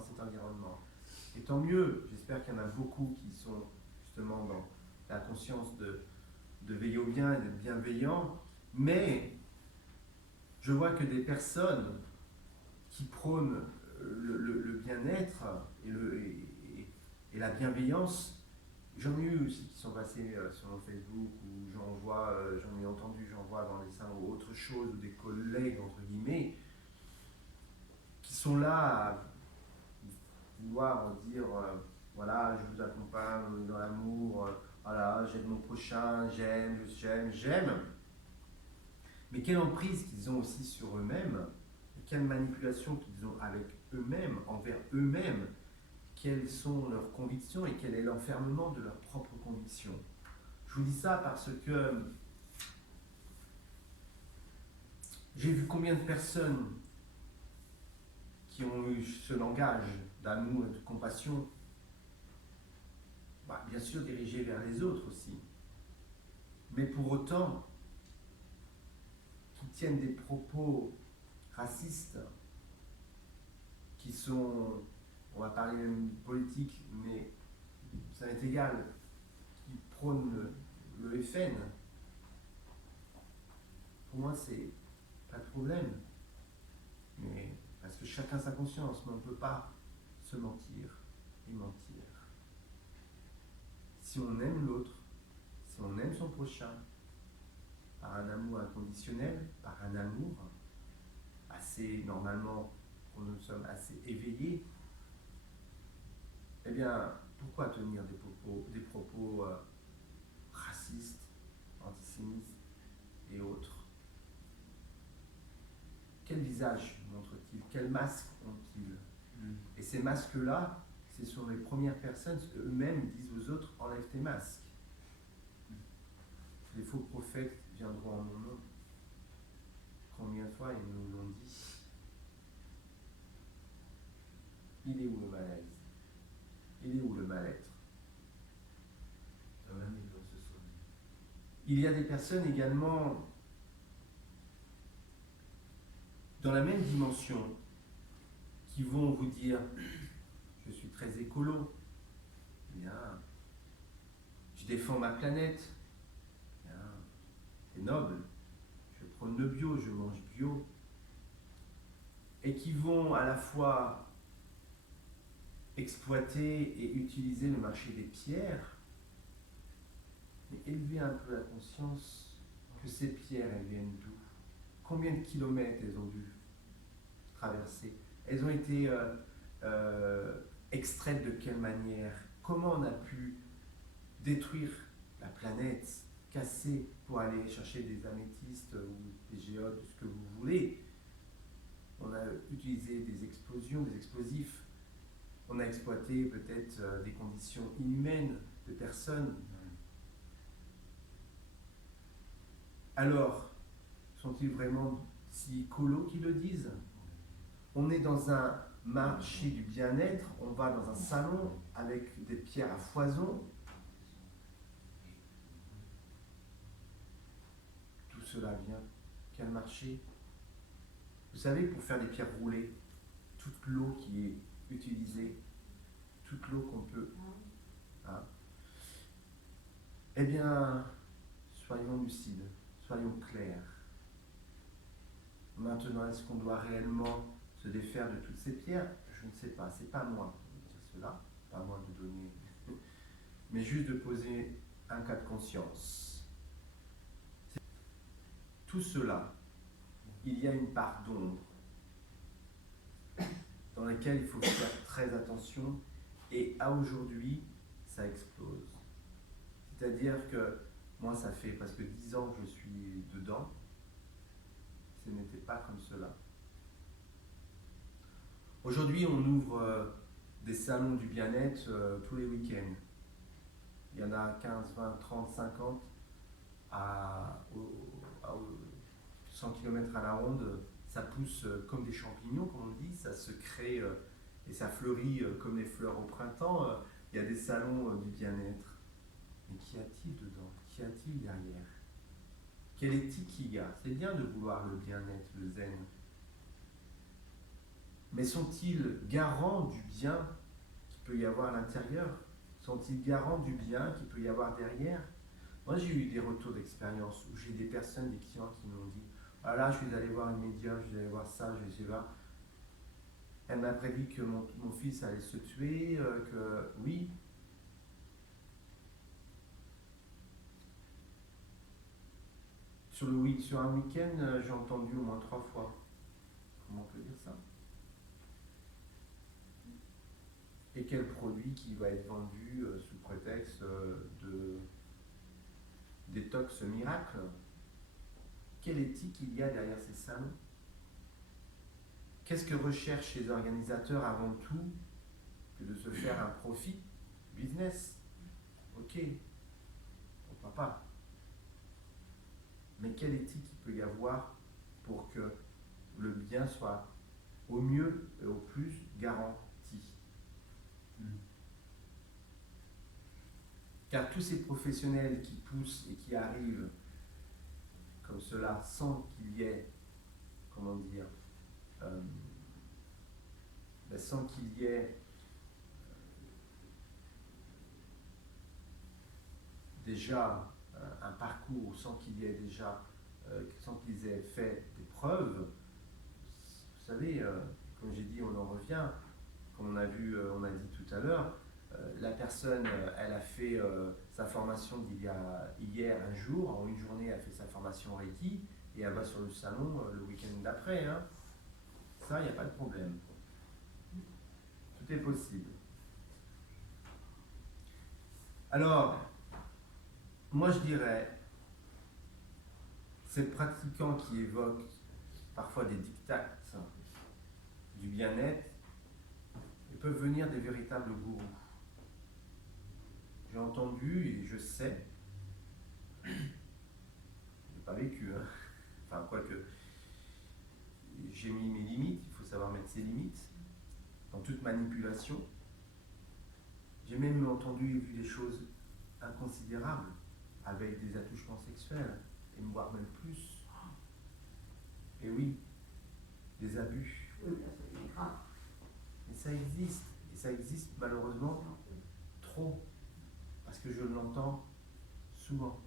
cet environnement? Et tant mieux, j'espère qu'il y en a beaucoup qui sont justement dans la conscience de veiller au bien et d'être bienveillant, mais je vois que des personnes qui prônent le bien-être et la bienveillance, j'en ai eu aussi qui sont passés sur mon Facebook, ou j'en ai entendu, j'en vois dans les salons ou autre chose, ou des collègues entre guillemets, qui sont là à vouloir dire voilà, je vous accompagne dans l'amour, voilà, j'aime mon prochain, j'aime. Mais quelle emprise qu'ils ont aussi sur eux-mêmes, quelle manipulation qu'ils ont avec eux-mêmes, envers eux-mêmes, quelles sont leurs convictions et quel est l'enfermement de leurs propres convictions. Je vous dis ça parce que j'ai vu combien de personnes qui ont eu ce langage d'amour et de compassion, bien sûr dirigé vers les autres aussi, mais pour autant qui tiennent des propos racistes, qui sont, on va parler même politique, mais ça m'est égal, qui prônent le FN. Pour moi, c'est pas de problème. Mais parce que chacun sa conscience, mais on ne peut pas se mentir et mentir. Si on aime l'autre, si on aime son prochain, par un amour inconditionnel, par un amour assez, normalement, quand nous sommes assez éveillés, eh bien, pourquoi tenir des propos racistes, antisémites et autres? Quel visage montrent-ils? Quel masque ont-ils? Et ces masques-là, ce sont les premières personnes, eux-mêmes disent aux autres, enlève tes masques. Les faux prophètes viendront en mon nom. Combien de fois ils nous l'ont dit? Il est où le malaise? Il est où le mal-être? Même ils doivent se soigner. Il y a des personnes également dans la même dimension qui vont vous dire je suis très écolo, bien, je défends ma planète, bien, c'est noble, je prône le bio, je mange bio, et qui vont à la fois exploiter et utiliser le marché des pierres, mais élever un peu la conscience que ces pierres, elles viennent d'où? Combien de kilomètres elles ont dû traverser? Elles ont été extraites de quelle manière? Comment on a pu détruire la planète, casser pour aller chercher des améthystes ou des géodes, ce que vous voulez? On a utilisé des explosions, des explosifs. On a exploité peut-être des conditions inhumaines de personnes. Alors, sont-ils vraiment si écolos qui le disent? On est dans un marché du bien-être, on va dans un salon avec des pierres à foison. Tout cela vient. Quel marché? Vous savez, pour faire des pierres roulées, toute l'eau qui est utilisée, toute l'eau qu'on peut... Hein, eh bien, soyons lucides, soyons clairs. Maintenant, est-ce qu'on doit réellement se défaire de toutes ces pierres? Je ne sais pas, c'est pas moi de dire cela, pas moi de donner, mais juste de poser un cas de conscience. Tout cela, il y a une part d'ombre dans laquelle il faut faire très attention, et à aujourd'hui, ça explose. C'est-à-dire que moi, ça fait presque 10 ans que je suis dedans, ce n'était pas comme cela. Aujourd'hui, on ouvre des salons du bien-être tous les week-ends. Il y en a 15, 20, 30, 50 à 100 km à la ronde. Ça pousse comme des champignons, comme on dit, ça se crée et ça fleurit comme les fleurs au printemps. Il y a des salons du bien-être. Mais qu'y a-t-il dedans? Qu'y a-t-il derrière? Quelle éthique il y a? C'est bien de vouloir le bien-être, le zen. Mais sont-ils garants du bien qu'il peut y avoir à l'intérieur? Sont-ils garants du bien qu'il peut y avoir derrière? Moi, j'ai eu des retours d'expérience où j'ai des personnes, des clients qui m'ont dit « Ah là, je suis allé voir une médium, je suis allé voir ça, je sais pas. » Elle m'a prédit que mon fils allait se tuer, que oui. Sur un week-end, j'ai entendu au moins 3 fois. Comment on peut dire ça? Et quel produit qui va être vendu sous prétexte de détox miracle? Quelle éthique il y a derrière ces salons? Qu'est-ce que recherchent les organisateurs avant tout que de se faire un profit? Business. Ok, pourquoi pas? Mais quelle éthique il peut y avoir pour que le bien soit au mieux et au plus garanti? Car tous ces professionnels qui poussent et qui arrivent comme cela sans qu'il y ait, comment dire, sans qu'il y ait déjà un parcours sans qu'il y ait déjà, sans qu'ils aient fait des preuves, vous savez, comme j'ai dit, on en revient, comme on a vu, on a dit tout à l'heure, la personne, elle a fait sa formation hier un jour, en une journée, elle a fait sa formation Reiki, et elle va sur le salon le week-end d'après. Hein. Ça, il n'y a pas de problème. Tout est possible. Alors, moi je dirais, ces pratiquants qui évoquent parfois des diktats du bien-être, ils peuvent venir des véritables gourous. J'ai entendu et je sais, je n'ai pas vécu, hein. Enfin quoique, j'ai mis mes limites, il faut savoir mettre ses limites dans toute manipulation. J'ai même entendu et vu des choses inconsidérables avec des attouchements sexuels, et voire même plus. Et oui, des abus. Oui, là, c'est grave. Mais ça existe, et ça existe malheureusement trop, parce que je l'entends souvent.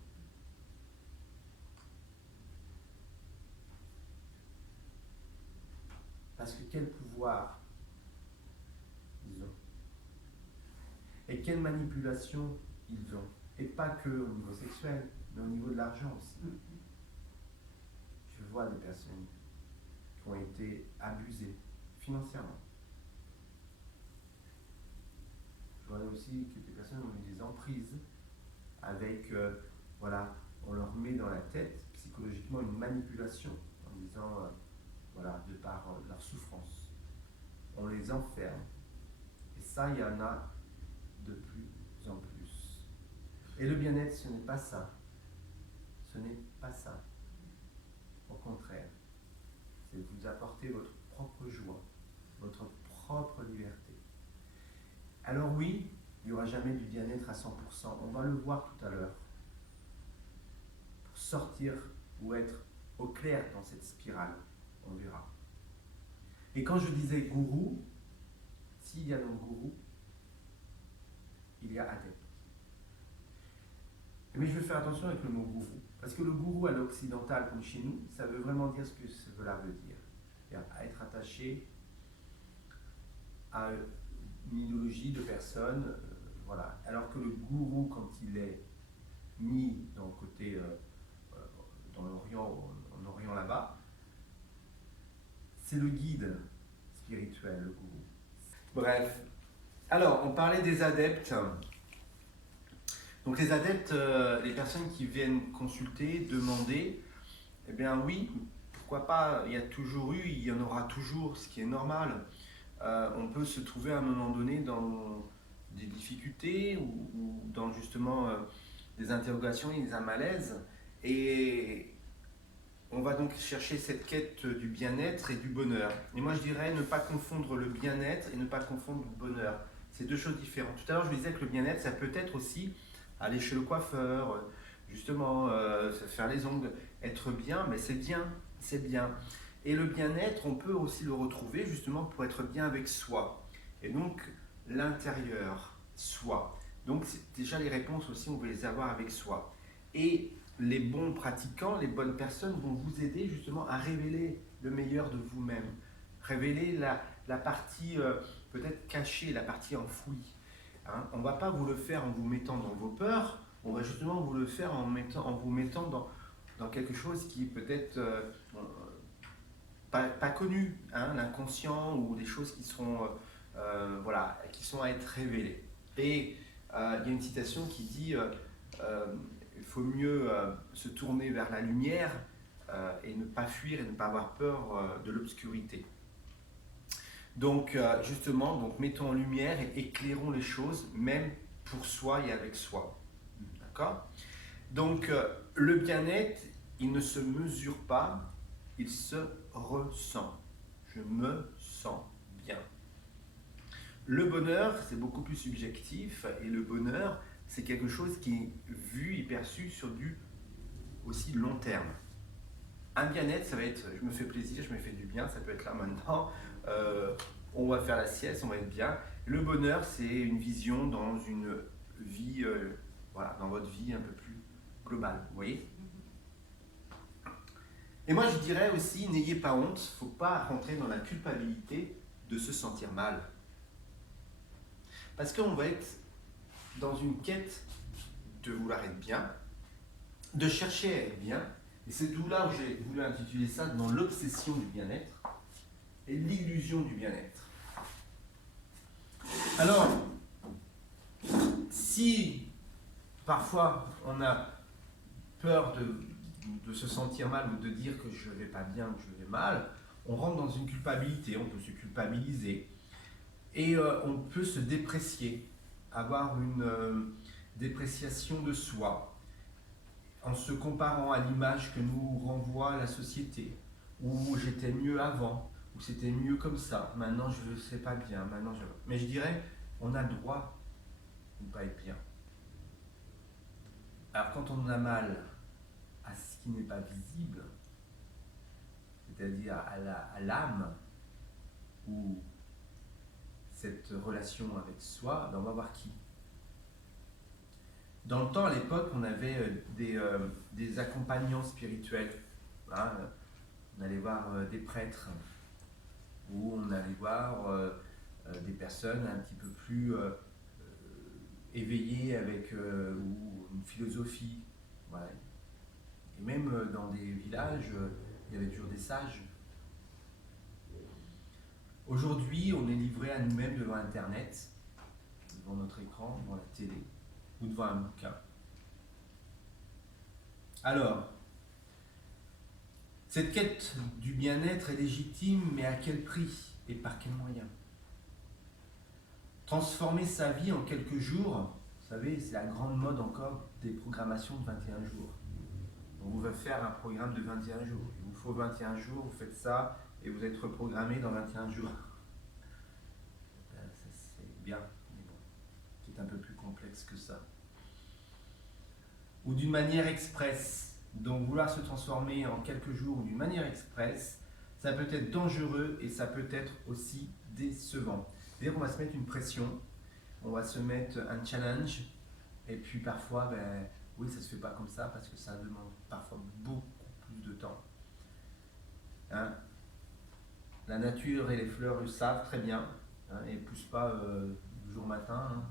Parce que quel pouvoir ils ont, et quelle manipulation ils ont, et pas que au niveau sexuel, mais au niveau de l'argent aussi. Je vois des personnes qui ont été abusées financièrement. Je vois aussi que des personnes ont eu des emprises avec, voilà, on leur met dans la tête psychologiquement une manipulation en disant, voilà, de par leur souffrance, on les enferme. Et ça, il y en a de plus en plus. Et le bien-être, ce n'est pas ça. Ce n'est pas ça. Au contraire, c'est vous apporter votre propre joie, votre propre liberté. Alors oui, il n'y aura jamais du bien-être à 100%. On va le voir tout à l'heure. Pour sortir ou être au clair dans cette spirale, on verra. Et quand je disais gourou, s'il y a donc gourou, il y a adepte. Mais je vais faire attention avec le mot gourou, parce que le gourou à l'occidental, comme chez nous, ça veut vraiment dire ce que cela veut dire. C'est-à-dire à être attaché à une idéologie de personnes, voilà. Alors que le gourou, quand il est mis dans le côté, dans l'Orient, en Orient là-bas, c'est le guide spirituel, le gourou. Bref. Alors, on parlait des adeptes. Donc les adeptes, les personnes qui viennent consulter, demander, eh bien oui, pourquoi pas, il y a toujours eu, il y en aura toujours, ce qui est normal. On peut se trouver à un moment donné dans des difficultés ou dans justement des interrogations et un malaise. Et on va donc chercher cette quête du bien-être et du bonheur. Et moi je dirais ne pas confondre le bien-être et ne pas confondre le bonheur. C'est deux choses différentes. Tout à l'heure je disais que le bien-être, ça peut être aussi aller chez le coiffeur, justement, se faire les ongles, être bien, mais c'est bien, c'est bien. Et le bien-être, on peut aussi le retrouver justement pour être bien avec soi. Et donc, l'intérieur, soi. Donc, déjà les réponses aussi, on veut les avoir avec soi. Et les bons pratiquants, les bonnes personnes vont vous aider justement à révéler le meilleur de vous-même. Révéler la partie peut-être cachée, la partie enfouie. Hein, on ne va pas vous le faire en vous mettant dans vos peurs, on va justement vous le faire en vous mettant dans quelque chose qui est peut-être pas connu, hein, l'inconscient ou des choses qui seront, voilà, qui sont à être révélées. Et il y a une citation qui dit il faut mieux se tourner vers la lumière et ne pas fuir et ne pas avoir peur de l'obscurité. Donc justement, donc, mettons en lumière et éclairons les choses, même pour soi et avec soi. D'accord ? Donc le bien-être, il ne se mesure pas, il se ressent. Je me sens bien. Le bonheur, c'est beaucoup plus subjectif, et le bonheur, c'est quelque chose qui est vu et perçu sur du aussi long terme. Un bien-être, ça va être, je me fais plaisir, je me fais du bien, ça peut être là maintenant, on va faire la sieste, on va être bien. Le bonheur, c'est une vision dans une vie, voilà, dans votre vie un peu plus, global, vous voyez. Et moi je dirais aussi, n'ayez pas honte, il ne faut pas rentrer dans la culpabilité de se sentir mal. Parce qu'on va être dans une quête de vouloir être bien, de chercher à être bien, et c'est d'où là où j'ai voulu intituler ça dans l'obsession du bien-être et l'illusion du bien-être. Alors, si parfois on a peur de se sentir mal ou de dire que je ne vais pas bien ou que je vais mal, on rentre dans une culpabilité, on peut se culpabiliser et on peut se déprécier, avoir une dépréciation de soi en se comparant à l'image que nous renvoie la société, où j'étais mieux avant, où c'était mieux comme ça, maintenant je ne sais pas bien, maintenant je... Mais je dirais, on a le droit de ne pas être bien. Alors quand on a mal à ce qui n'est pas visible, c'est-à-dire à l'âme, ou cette relation avec soi, ben on va voir qui. Dans le temps, à l'époque, on avait des accompagnants spirituels. Hein. On allait voir des prêtres, ou on allait voir des personnes un petit peu plus éveillées avec ou une philosophie. Voilà. Et même dans des villages, il y avait toujours des sages. Aujourd'hui, on est livré à nous-mêmes devant Internet, devant notre écran, devant la télé, ou devant un bouquin. Alors, cette quête du bien-être est légitime, mais à quel prix et par quels moyens? Transformer sa vie en quelques jours, vous savez, c'est la grande mode encore des programmations de 21 jours. On vous va faire un programme de 21 jours. Il vous faut 21 jours, vous faites ça, et vous êtes reprogrammé dans 21 jours. Ça, c'est bien, mais bon, c'est un peu plus complexe que ça. Ou d'une manière express. Donc vouloir se transformer en quelques jours ou d'une manière express, ça peut être dangereux et ça peut être aussi décevant. C'est-à-dire qu'on va se mettre une pression, on va se mettre un challenge, et puis parfois, ben, oui, ça ne se fait pas comme ça parce que ça demande parfois beaucoup plus de temps. Hein? La nature et les fleurs le savent très bien, hein, et ne poussent pas du jour au matin. Hein.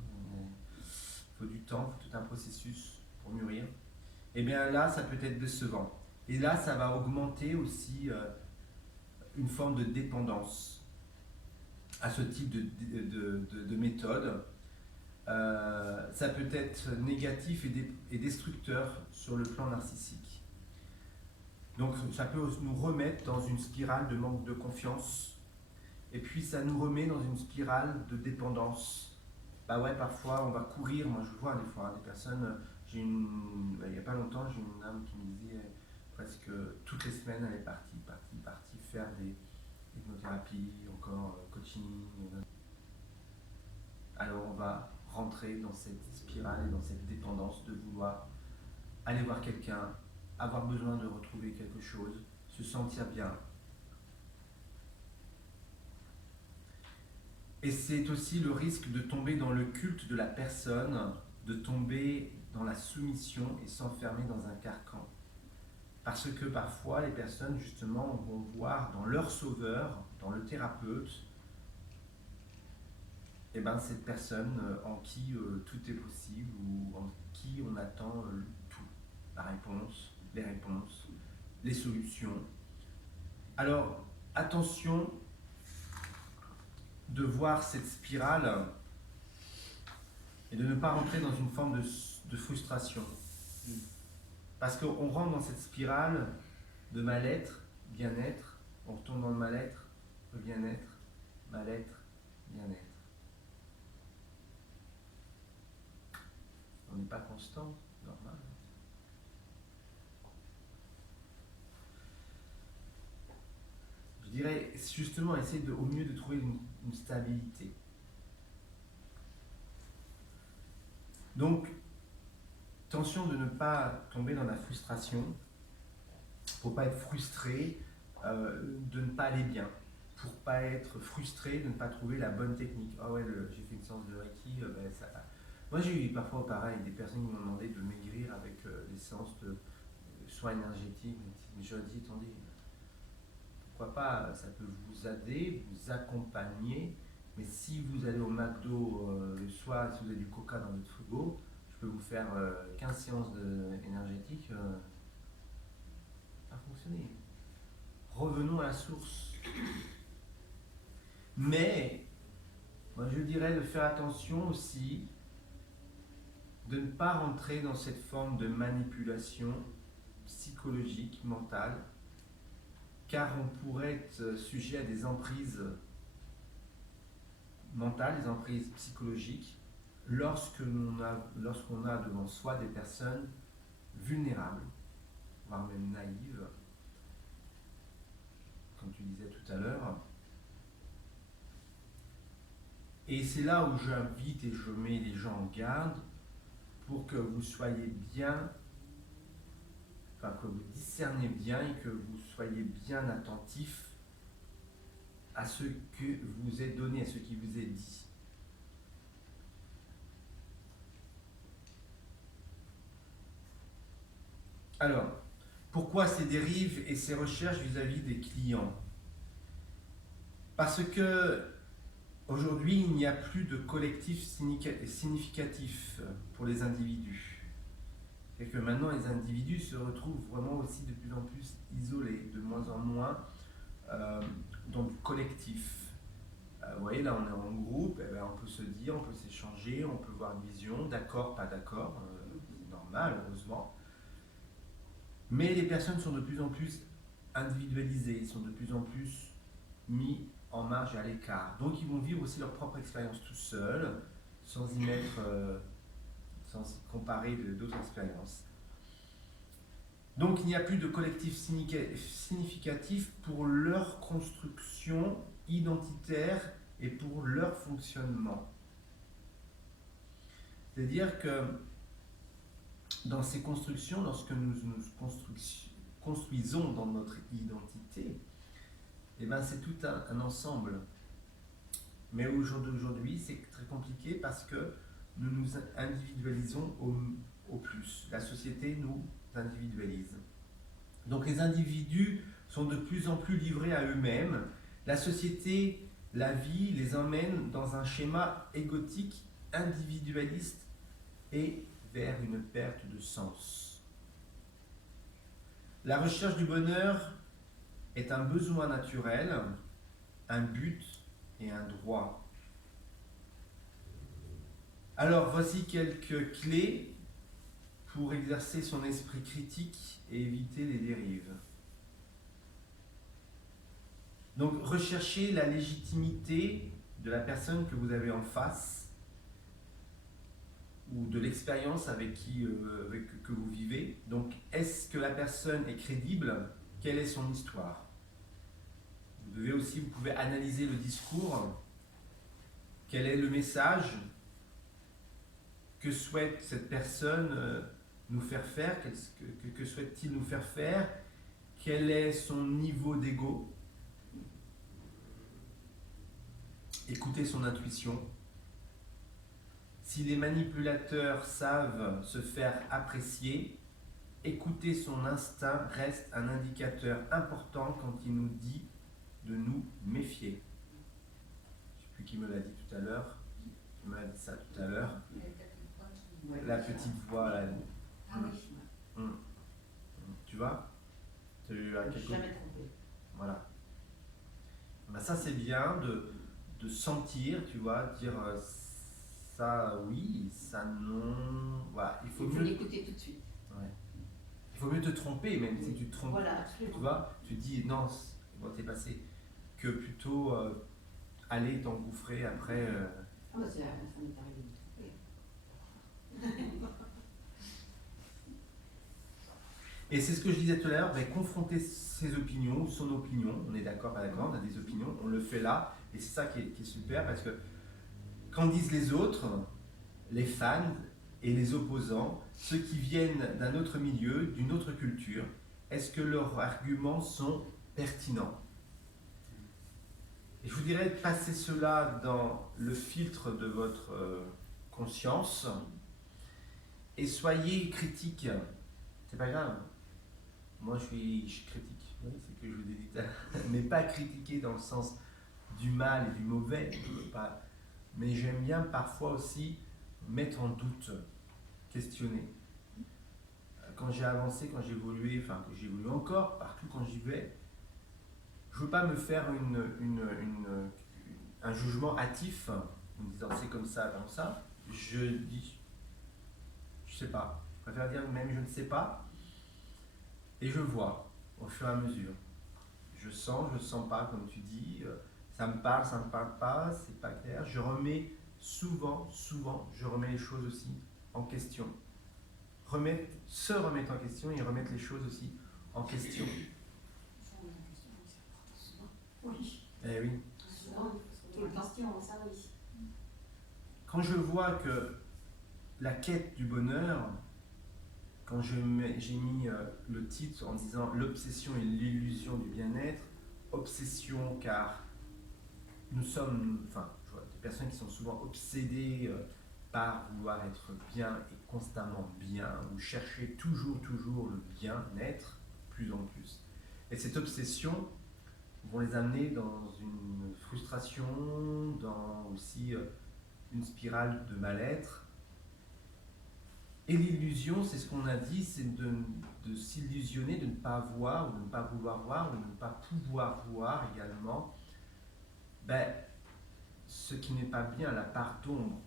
Il faut du temps, il faut tout un processus pour mûrir. Et bien là, ça peut être décevant. Et là, ça va augmenter aussi une forme de dépendance à ce type de méthode. Ça peut être négatif et destructeur sur le plan narcissique. Donc ça peut nous remettre dans une spirale de manque de confiance, et puis ça nous remet dans une spirale de dépendance. Bah ouais, parfois on va courir, moi je vois des fois des personnes, il n'y a pas longtemps, j'ai une dame qui me disait presque toutes les semaines elle est partie faire des hypnothérapies, encore coaching. Alors on va rentrer dans cette spirale et dans cette dépendance de vouloir aller voir quelqu'un, avoir besoin de retrouver quelque chose, se sentir bien. Et c'est aussi le risque de tomber dans le culte de la personne, de tomber dans la soumission et s'enfermer dans un carcan. Parce que parfois les personnes justement vont voir dans leur sauveur, dans le thérapeute, et ben cette personne en qui tout est possible ou en qui on attend tout, la réponse, les réponses, les solutions. Alors attention de voir cette spirale et de ne pas rentrer dans une forme de frustration. Parce qu'on rentre dans cette spirale de mal-être, bien-être, on retourne dans le mal-être, le bien-être, mal-être, bien-être. On n'est pas constant, normal. Je dirais justement essayer au mieux de trouver une stabilité. Donc, attention de ne pas tomber dans la frustration. Il ne faut pas être frustré de ne pas aller bien. Pour ne pas être frustré de ne pas trouver la bonne technique. Ah ouais, j'ai fait une séance de Reiki, Moi, j'ai eu parfois pareil, des personnes qui m'ont demandé de maigrir avec des séances de soins énergétiques. Mais je leur dis, attendez, pourquoi pas, ça peut vous aider, vous accompagner. Mais si vous allez au McDo le soir, si vous avez du coca dans votre frigo, je peux vous faire 15 séances énergétiques, ça va fonctionner. Revenons à la source. Mais, moi je dirais de faire attention aussi de ne pas rentrer dans cette forme de manipulation psychologique, mentale, car on pourrait être sujet à des emprises mentales, des emprises psychologiques, lorsqu'on a devant soi des personnes vulnérables, voire même naïves, comme tu disais tout à l'heure. Et c'est là où j'invite et je mets les gens en garde pour que vous soyez bien, enfin que vous discerniez bien et que vous soyez bien attentifs à ce que vous est donné, à ce qui vous est dit. Alors, pourquoi ces dérives et ces recherches vis-à-vis des clients? Parce que aujourd'hui, il n'y a plus de collectif significatif pour les individus. Et que maintenant, les individus se retrouvent vraiment aussi de plus en plus isolés, de moins en moins dans du collectif. Vous voyez, là, on est en groupe, eh bien, on peut se dire, on peut s'échanger, on peut voir une vision, d'accord, pas d'accord, c'est normal, heureusement. Mais les personnes sont de plus en plus individualisées, sont de plus en plus mis en marge et à l'écart. Donc ils vont vivre aussi leur propre expérience tout seuls, sans y mettre, sans y comparer d'autres expériences. Donc il n'y a plus de collectif significatif pour leur construction identitaire et pour leur fonctionnement. C'est-à-dire que dans ces constructions, lorsque nous construisons dans notre identité, eh ben c'est tout un ensemble. Mais aujourd'hui, c'est très compliqué parce que nous nous individualisons au plus. La société nous individualise. Donc les individus sont de plus en plus livrés à eux-mêmes. La société, la vie les emmène dans un schéma égotique, individualiste et vers une perte de sens. La recherche du bonheur est un besoin naturel, un but et un droit. Alors voici quelques clés pour exercer son esprit critique et éviter les dérives. Donc recherchez la légitimité de la personne que vous avez en face ou de l'expérience avec que vous vivez. Donc est-ce que la personne est crédible? Quelle est son histoire? Vous pouvez analyser le discours. Quel est le message? Que souhaite cette personne nous faire faire? Que souhaite-t-il nous faire faire? Quel est son niveau d'ego? Écoutez son intuition. Si les manipulateurs savent se faire apprécier, écouter son instinct reste un indicateur important quand il nous dit de nous méfier. Je ne sais plus qui me l'a dit tout à l'heure. Qui m'a dit ça tout à l'heure. La petite voix là. Ah oui. Tu vois? Tu as Je ne me suis jamais trompée. Voilà. Ben ça c'est bien de sentir, tu vois, dire ça oui, ça non. Voilà. Il faut l'écouter tout de suite. Ouais. Il faut mieux te tromper, même si tu te trompes. Voilà, absolument. Tu vois, tu dis non, bon, t'es passé, que plutôt aller t'engouffrer après. Ah bah ça m'est arrivé de me tromper. Et c'est ce que je disais tout à l'heure, ben, confronter ses opinions ou son opinion, on est d'accord, pas d'accord, on a des opinions, on le fait là, et c'est ça qui est super, parce que qu'en disent les autres, les fans et les opposants, ceux qui viennent d'un autre milieu, d'une autre culture, est-ce que leurs arguments sont pertinents? Et je vous dirais de passer cela dans le filtre de votre conscience et soyez critiques. C'est pas grave. Moi, je suis critique. Oui, c'est que je vous ai dit ça. Mais pas critiquer dans le sens du mal et du mauvais. Pas. Mais j'aime bien parfois aussi mettre en doute, questionner. Quand j'ai avancé, quand j'ai évolué, enfin que j'ai évolué encore, partout quand j'y vais, je ne veux pas me faire un jugement hâtif en me disant c'est comme ça. Je dis, je sais pas. Je préfère dire même je ne sais pas. Et je vois au fur et à mesure. Je sens pas, comme tu dis. Ça me parle pas, c'est pas clair. Je remets souvent, je remets les choses aussi en question. Se remettre en question et remettre les choses aussi en question. Oui, Eh oui. souvent, quelle question, ça oui. Quand je vois que la quête du bonheur, quand j'ai mis le titre en disant l'obsession et l'illusion du bien-être, obsession car nous sommes, enfin, je vois des personnes qui sont souvent obsédées par vouloir être bien et constamment bien, ou chercher toujours le bien-être, plus en plus. Et cette obsession vont les amener dans une frustration, dans aussi une spirale de mal-être. Et l'illusion, c'est ce qu'on a dit, c'est de s'illusionner, de ne pas voir, ou de ne pas vouloir voir, ou de ne pas pouvoir voir également ce qui n'est pas bien, la part d'ombre.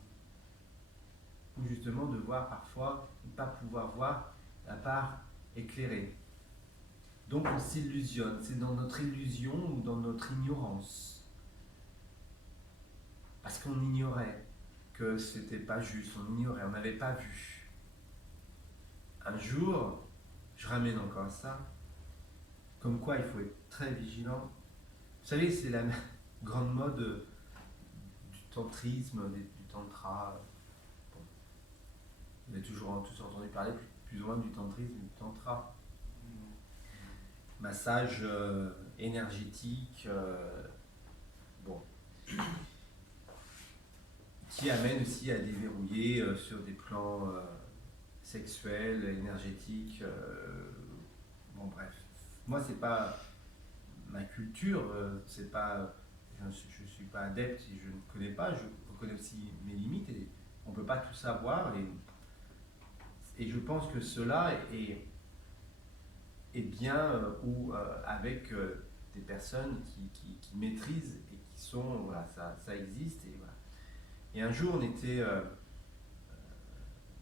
Ou justement de voir parfois, ne pas pouvoir voir la part éclairée. Donc on s'illusionne, c'est dans notre illusion ou dans notre ignorance. Parce qu'on ignorait que c'était pas juste, on ignorait, on n'avait pas vu. Un jour, je ramène encore à ça, comme quoi il faut être très vigilant. Vous savez, c'est la grande mode du tantrisme, du tantra. Bon. Vous avez toujours tous entendu parler plus ou moins du tantrisme, du tantra. Massage énergétique, bon, qui amène aussi à déverrouiller sur des plans sexuels, énergétiques. Bon, bref. Moi, c'est pas ma culture, c'est pas, je suis pas adepte si je ne connais pas, je reconnais aussi mes limites et on peut pas tout savoir et je pense que cela est bien ou avec des personnes qui maîtrisent et qui sont, voilà, ça existe. Et, voilà. Et un jour, on était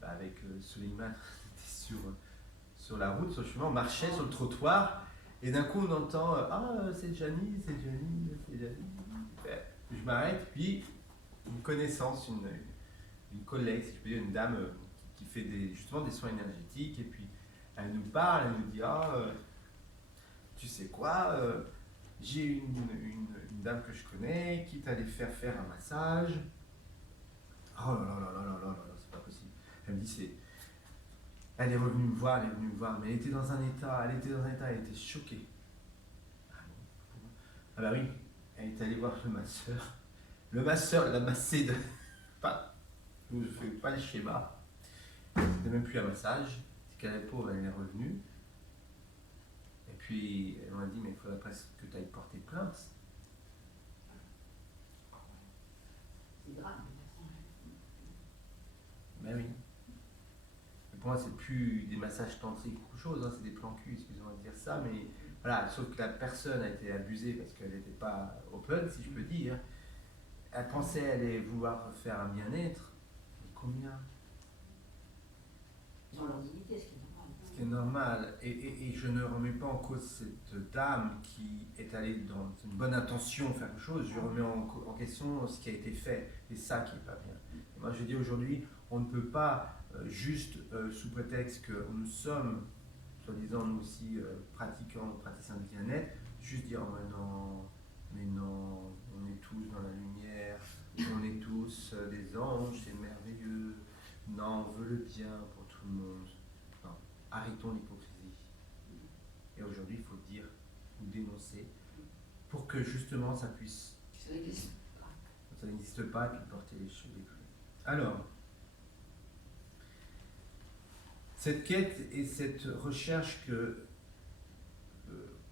avec Suleiman sur la route, sur le chemin, on marchait sur le trottoir, et d'un coup, on entend c'est Janie. Je m'arrête, puis une connaissance, une collègue, si je peux dire, une dame qui fait justement des soins énergétiques, et puis elle nous parle, elle nous dit tu sais quoi, j'ai une dame que je connais qui est allée faire un massage. Oh là, c'est pas possible. Elle me dit elle est revenue me voir, mais elle était dans un état, elle était choquée. Ah bah oui, elle est allée voir le masseur. Le masseur l'a massé de. Je fais pas le schéma. C'était même plus un massage. C'est qu'elle est pauvre, elle est revenue. Et puis elle m'a dit mais il faudrait presque que tu ailles porter plainte. C'est grave. Ben oui. Et pour moi, c'est plus des massages tantriques ou chose, c'est des plans cul, excusez-moi de dire ça, mais voilà, sauf que la personne a été abusée parce qu'elle n'était pas open, si je peux dire. Elle pensait aller vouloir faire un bien-être. Mais combien? Dans leur dignité, ce qui est normal. Ce qui est normal. Et je ne remets pas en cause cette dame qui est allée dans une bonne intention faire quelque chose. Je remets en question ce qui a été fait. Et ça qui n'est pas bien. Et moi, je dis aujourd'hui, on ne peut pas juste sous prétexte que nous sommes, soi-disant nous aussi praticiens de bien-être, juste dire mais non, on est tous dans la lumière, on est tous des anges, c'est merveilleux, non, on veut le bien pour tout le monde. Non, arrêtons l'hypocrisie. Et aujourd'hui, il faut dire ou dénoncer pour que justement ça n'existe pas et puis porter les cheveux. Alors, Cette quête et cette recherche que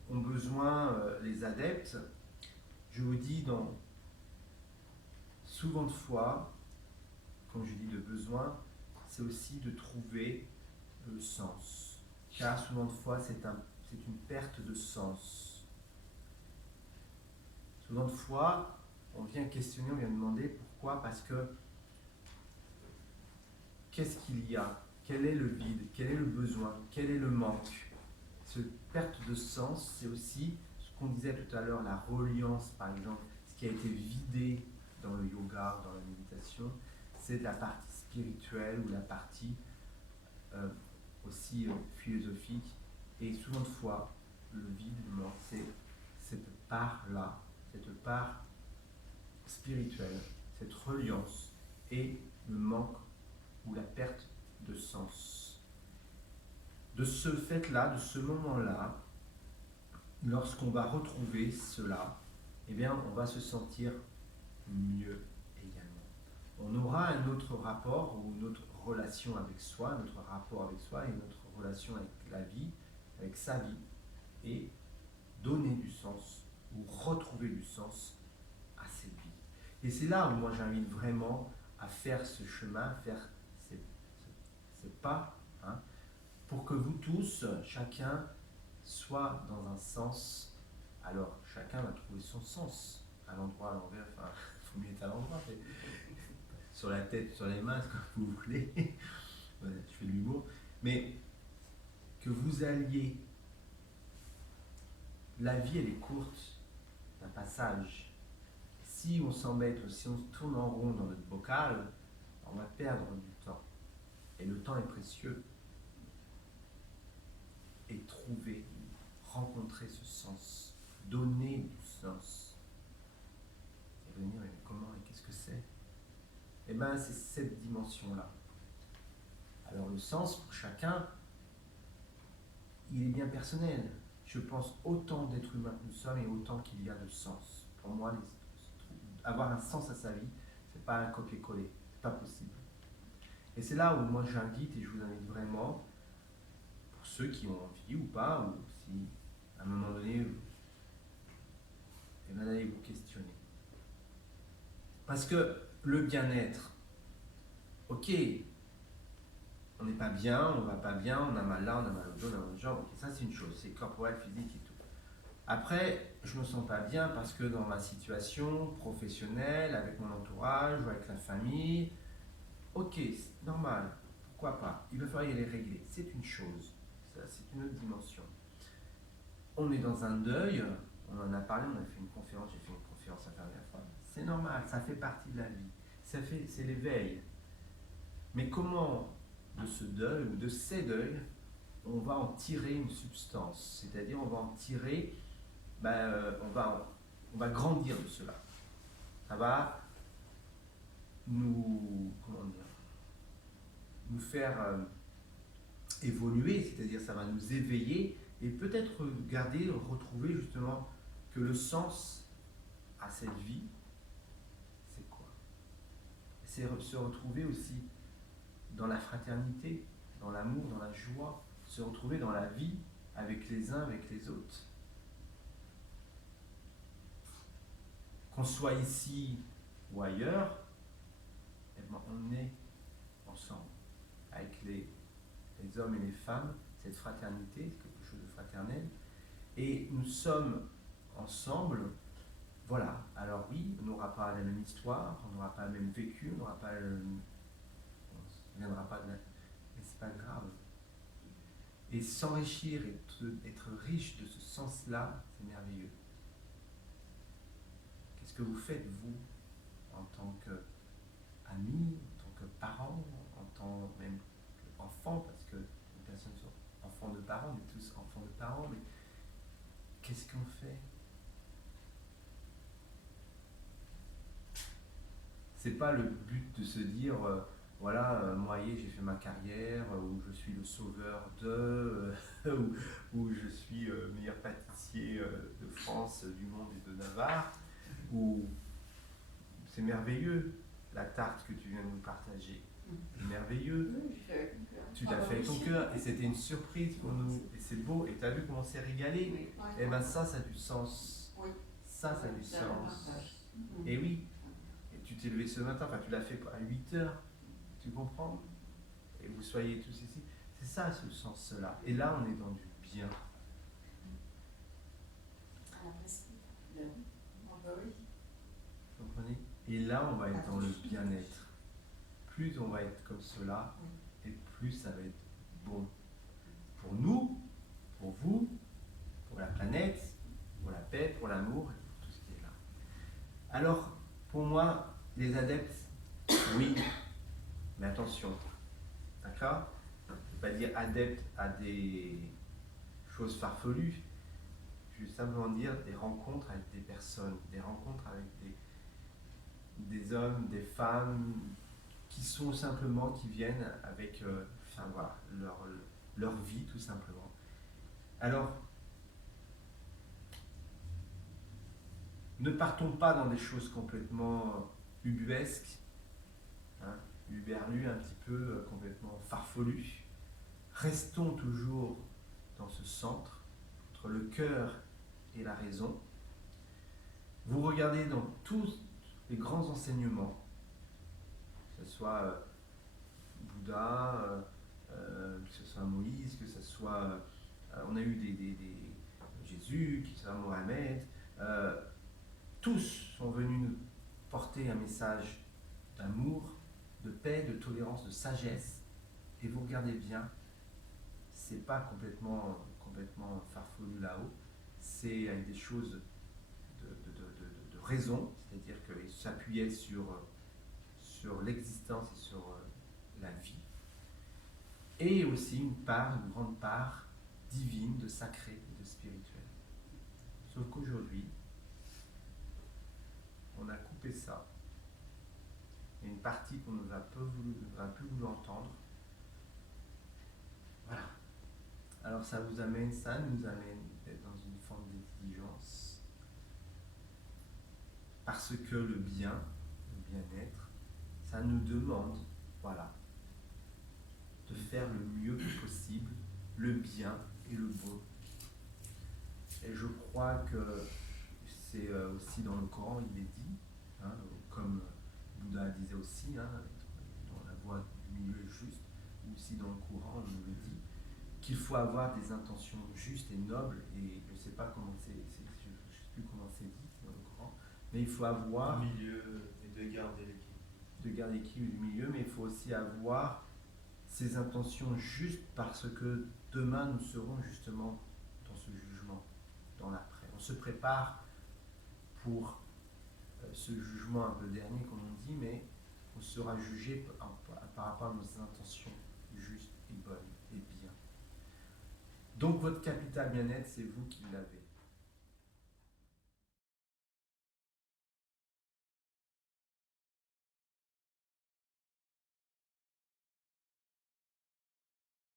ont besoin les adeptes, je vous dis, souvent de fois, comme je dis de besoin, c'est aussi de trouver le sens. Car souvent de fois, c'est une perte de sens. Souvent de fois, on vient questionner, on vient demander pourquoi, parce que qu'est-ce qu'il y a? Quel est le vide? Quel est le besoin? Quel est le manque? Cette perte de sens, c'est aussi ce qu'on disait tout à l'heure, la reliance, par exemple, ce qui a été vidé dans le yoga, dans la méditation, c'est de la partie spirituelle ou la partie aussi philosophique. Et souvent de fois, le vide, le manque, c'est cette part-là, cette part spirituelle, cette reliance et le manque ou la perte de sens. De ce fait-là, de ce moment-là, lorsqu'on va retrouver cela, eh bien, on va se sentir mieux également. On aura un autre rapport ou une autre relation avec soi, notre rapport avec soi et notre relation avec la vie, avec sa vie, et donner du sens ou retrouver du sens à cette vie. Et c'est là où moi j'invite vraiment à faire ce chemin, à faire ces pas, hein, pour que vous tous, chacun, soit dans un sens. Alors, chacun va trouver son sens, à l'endroit, à l'envers, enfin, il faut mieux être à l'endroit, mais sur la tête, sur les mains, comme vous voulez. Voilà, je fais de l'humour. Mais que vous alliez, la vie elle est courte, un passage. Si on s'embête ou si on se tourne en rond dans notre bocal, on va perdre du temps. Et le temps est précieux. Et trouver, rencontrer ce sens, donner du sens. Et venir, mais comment et qu'est-ce que c'est? Eh bien, c'est cette dimension-là. Alors le sens, pour chacun, il est bien personnel. Je pense autant d'êtres humains que nous sommes et autant qu'il y a de sens. Pour moi, avoir un sens à sa vie, c'est pas un copier-coller, c'est pas possible. Et c'est là où moi j'invite et je vous invite vraiment, pour ceux qui ont envie ou pas, ou si à un moment donné, vous allez vous questionner. Parce que le bien-être, ok, on n'est pas bien, on va pas bien, on a mal là, on a mal au dos, on a mal aux jambes, ok, ça c'est une chose, c'est corporel, physique et tout. Après, je me sens pas bien parce que dans ma situation professionnelle, avec mon entourage ou avec la famille, ok, c'est normal, pourquoi pas, il va falloir y aller régler, c'est une chose, ça c'est une autre dimension. On est dans un deuil, on en a parlé, on a fait une conférence, j'ai fait une conférence la dernière fois, c'est normal, ça fait partie de la vie, c'est l'éveil. Mais comment de ce deuil ou de ces deuils, on va en tirer une substance, c'est-à-dire on va en tirer, on va grandir de cela. Ça va nous faire évoluer, c'est-à-dire ça va nous éveiller et peut-être retrouver justement que le sens à cette vie, c'est quoi? C'est se retrouver aussi dans la fraternité, dans l'amour, dans la joie, se retrouver dans la vie avec les uns, avec les autres. Qu'on soit ici ou ailleurs, eh ben, on est ensemble, avec les hommes et les femmes, cette fraternité, quelque chose de fraternel, et nous sommes ensemble. Voilà, alors oui, on n'aura pas la même histoire, on n'aura pas le même vécu, on n'aura pas on ne viendra pas de la... Mais c'est pas grave. Et s'enrichir et être riche de ce sens-là, c'est merveilleux. Qu'est-ce que vous faites, vous, en tant qu'amis, en tant que parents, en tant même qu'enfants, parce que les personnes sont enfants de parents, on est tous enfants de parents, mais qu'est-ce qu'on fait? C'est pas le but de se dire voilà, moi j'ai fait ma carrière, où je suis le sauveur où je suis meilleur pâtissier de France, du monde et de Navarre, où c'est merveilleux la tarte que tu viens de nous partager. merveilleux. Oui, je fais avec mon cœur. Tu l'as fait avec ton cœur et c'était une surprise pour nous. Et c'est beau. Et tu as vu comment on s'est régalé. Oui. Et ben ça a du sens. Oui. Ça a du C'est un sens. partage. Et oui. Et tu t'es levé ce matin, enfin tu l'as fait à 8 heures. Tu comprends? Et vous soyez tous ici. C'est ça ce sens-là. Et là on est dans du bien. À la place. Bien. Ah bah oui. Vous comprenez? Et là on va être dans le bien-être. Plus on va être comme cela, et plus ça va être bon. Pour nous, pour vous, pour la planète, pour la paix, pour l'amour, et pour tout ce qui est là. Alors, pour moi, les adeptes, oui, mais attention, d'accord? Je ne veux pas dire adepte à des choses farfelues, je veux simplement dire des rencontres avec des personnes, des rencontres avec des hommes, des femmes, qui sont simplement, qui viennent avec enfin, voilà, leur vie tout simplement. Alors, ne partons pas dans des choses complètement ubuesques, hein, uberlues un petit peu, complètement farfelues. Restons toujours dans ce centre, entre le cœur et la raison. Vous regardez dans tous les grands enseignements, que ce soit Bouddha, que ce soit Moïse, que ce soit... on a eu des Jésus, que ce soit Mohamed, tous sont venus nous porter un message d'amour, de paix, de tolérance, de sagesse. Et vous regardez bien, c'est pas complètement farfelu là-haut, c'est avec des choses de raison, c'est-à-dire qu'ils s'appuyaient sur l'existence et sur la vie, et aussi une grande part divine, de sacré et de spirituel. Sauf qu'aujourd'hui, on a coupé ça. Il y a une partie qu'on n'a plus voulu entendre. Voilà. Alors ça nous amène d'être dans une forme d'exigence. Parce que le bien-être, ça nous demande, voilà, de faire le mieux possible, le bien et le bon. Et je crois que c'est aussi dans le Coran, il est dit, hein, comme Bouddha disait aussi, hein, dans la voie du milieu juste, ou aussi dans le Coran, on nous le dit, qu'il faut avoir des intentions justes et nobles, et je ne sais pas comment je ne sais plus comment c'est dit dans le Coran, mais il faut avoir... Du milieu et de garder l'équilibre. De garder l'équilibre du milieu, mais il faut aussi avoir ces intentions justes parce que demain nous serons justement dans ce jugement, dans l'après. On se prépare pour ce jugement un peu dernier, comme on dit, mais on sera jugé par rapport à nos intentions justes et bonnes et bien. Donc votre capital bien-être, c'est vous qui l'avez.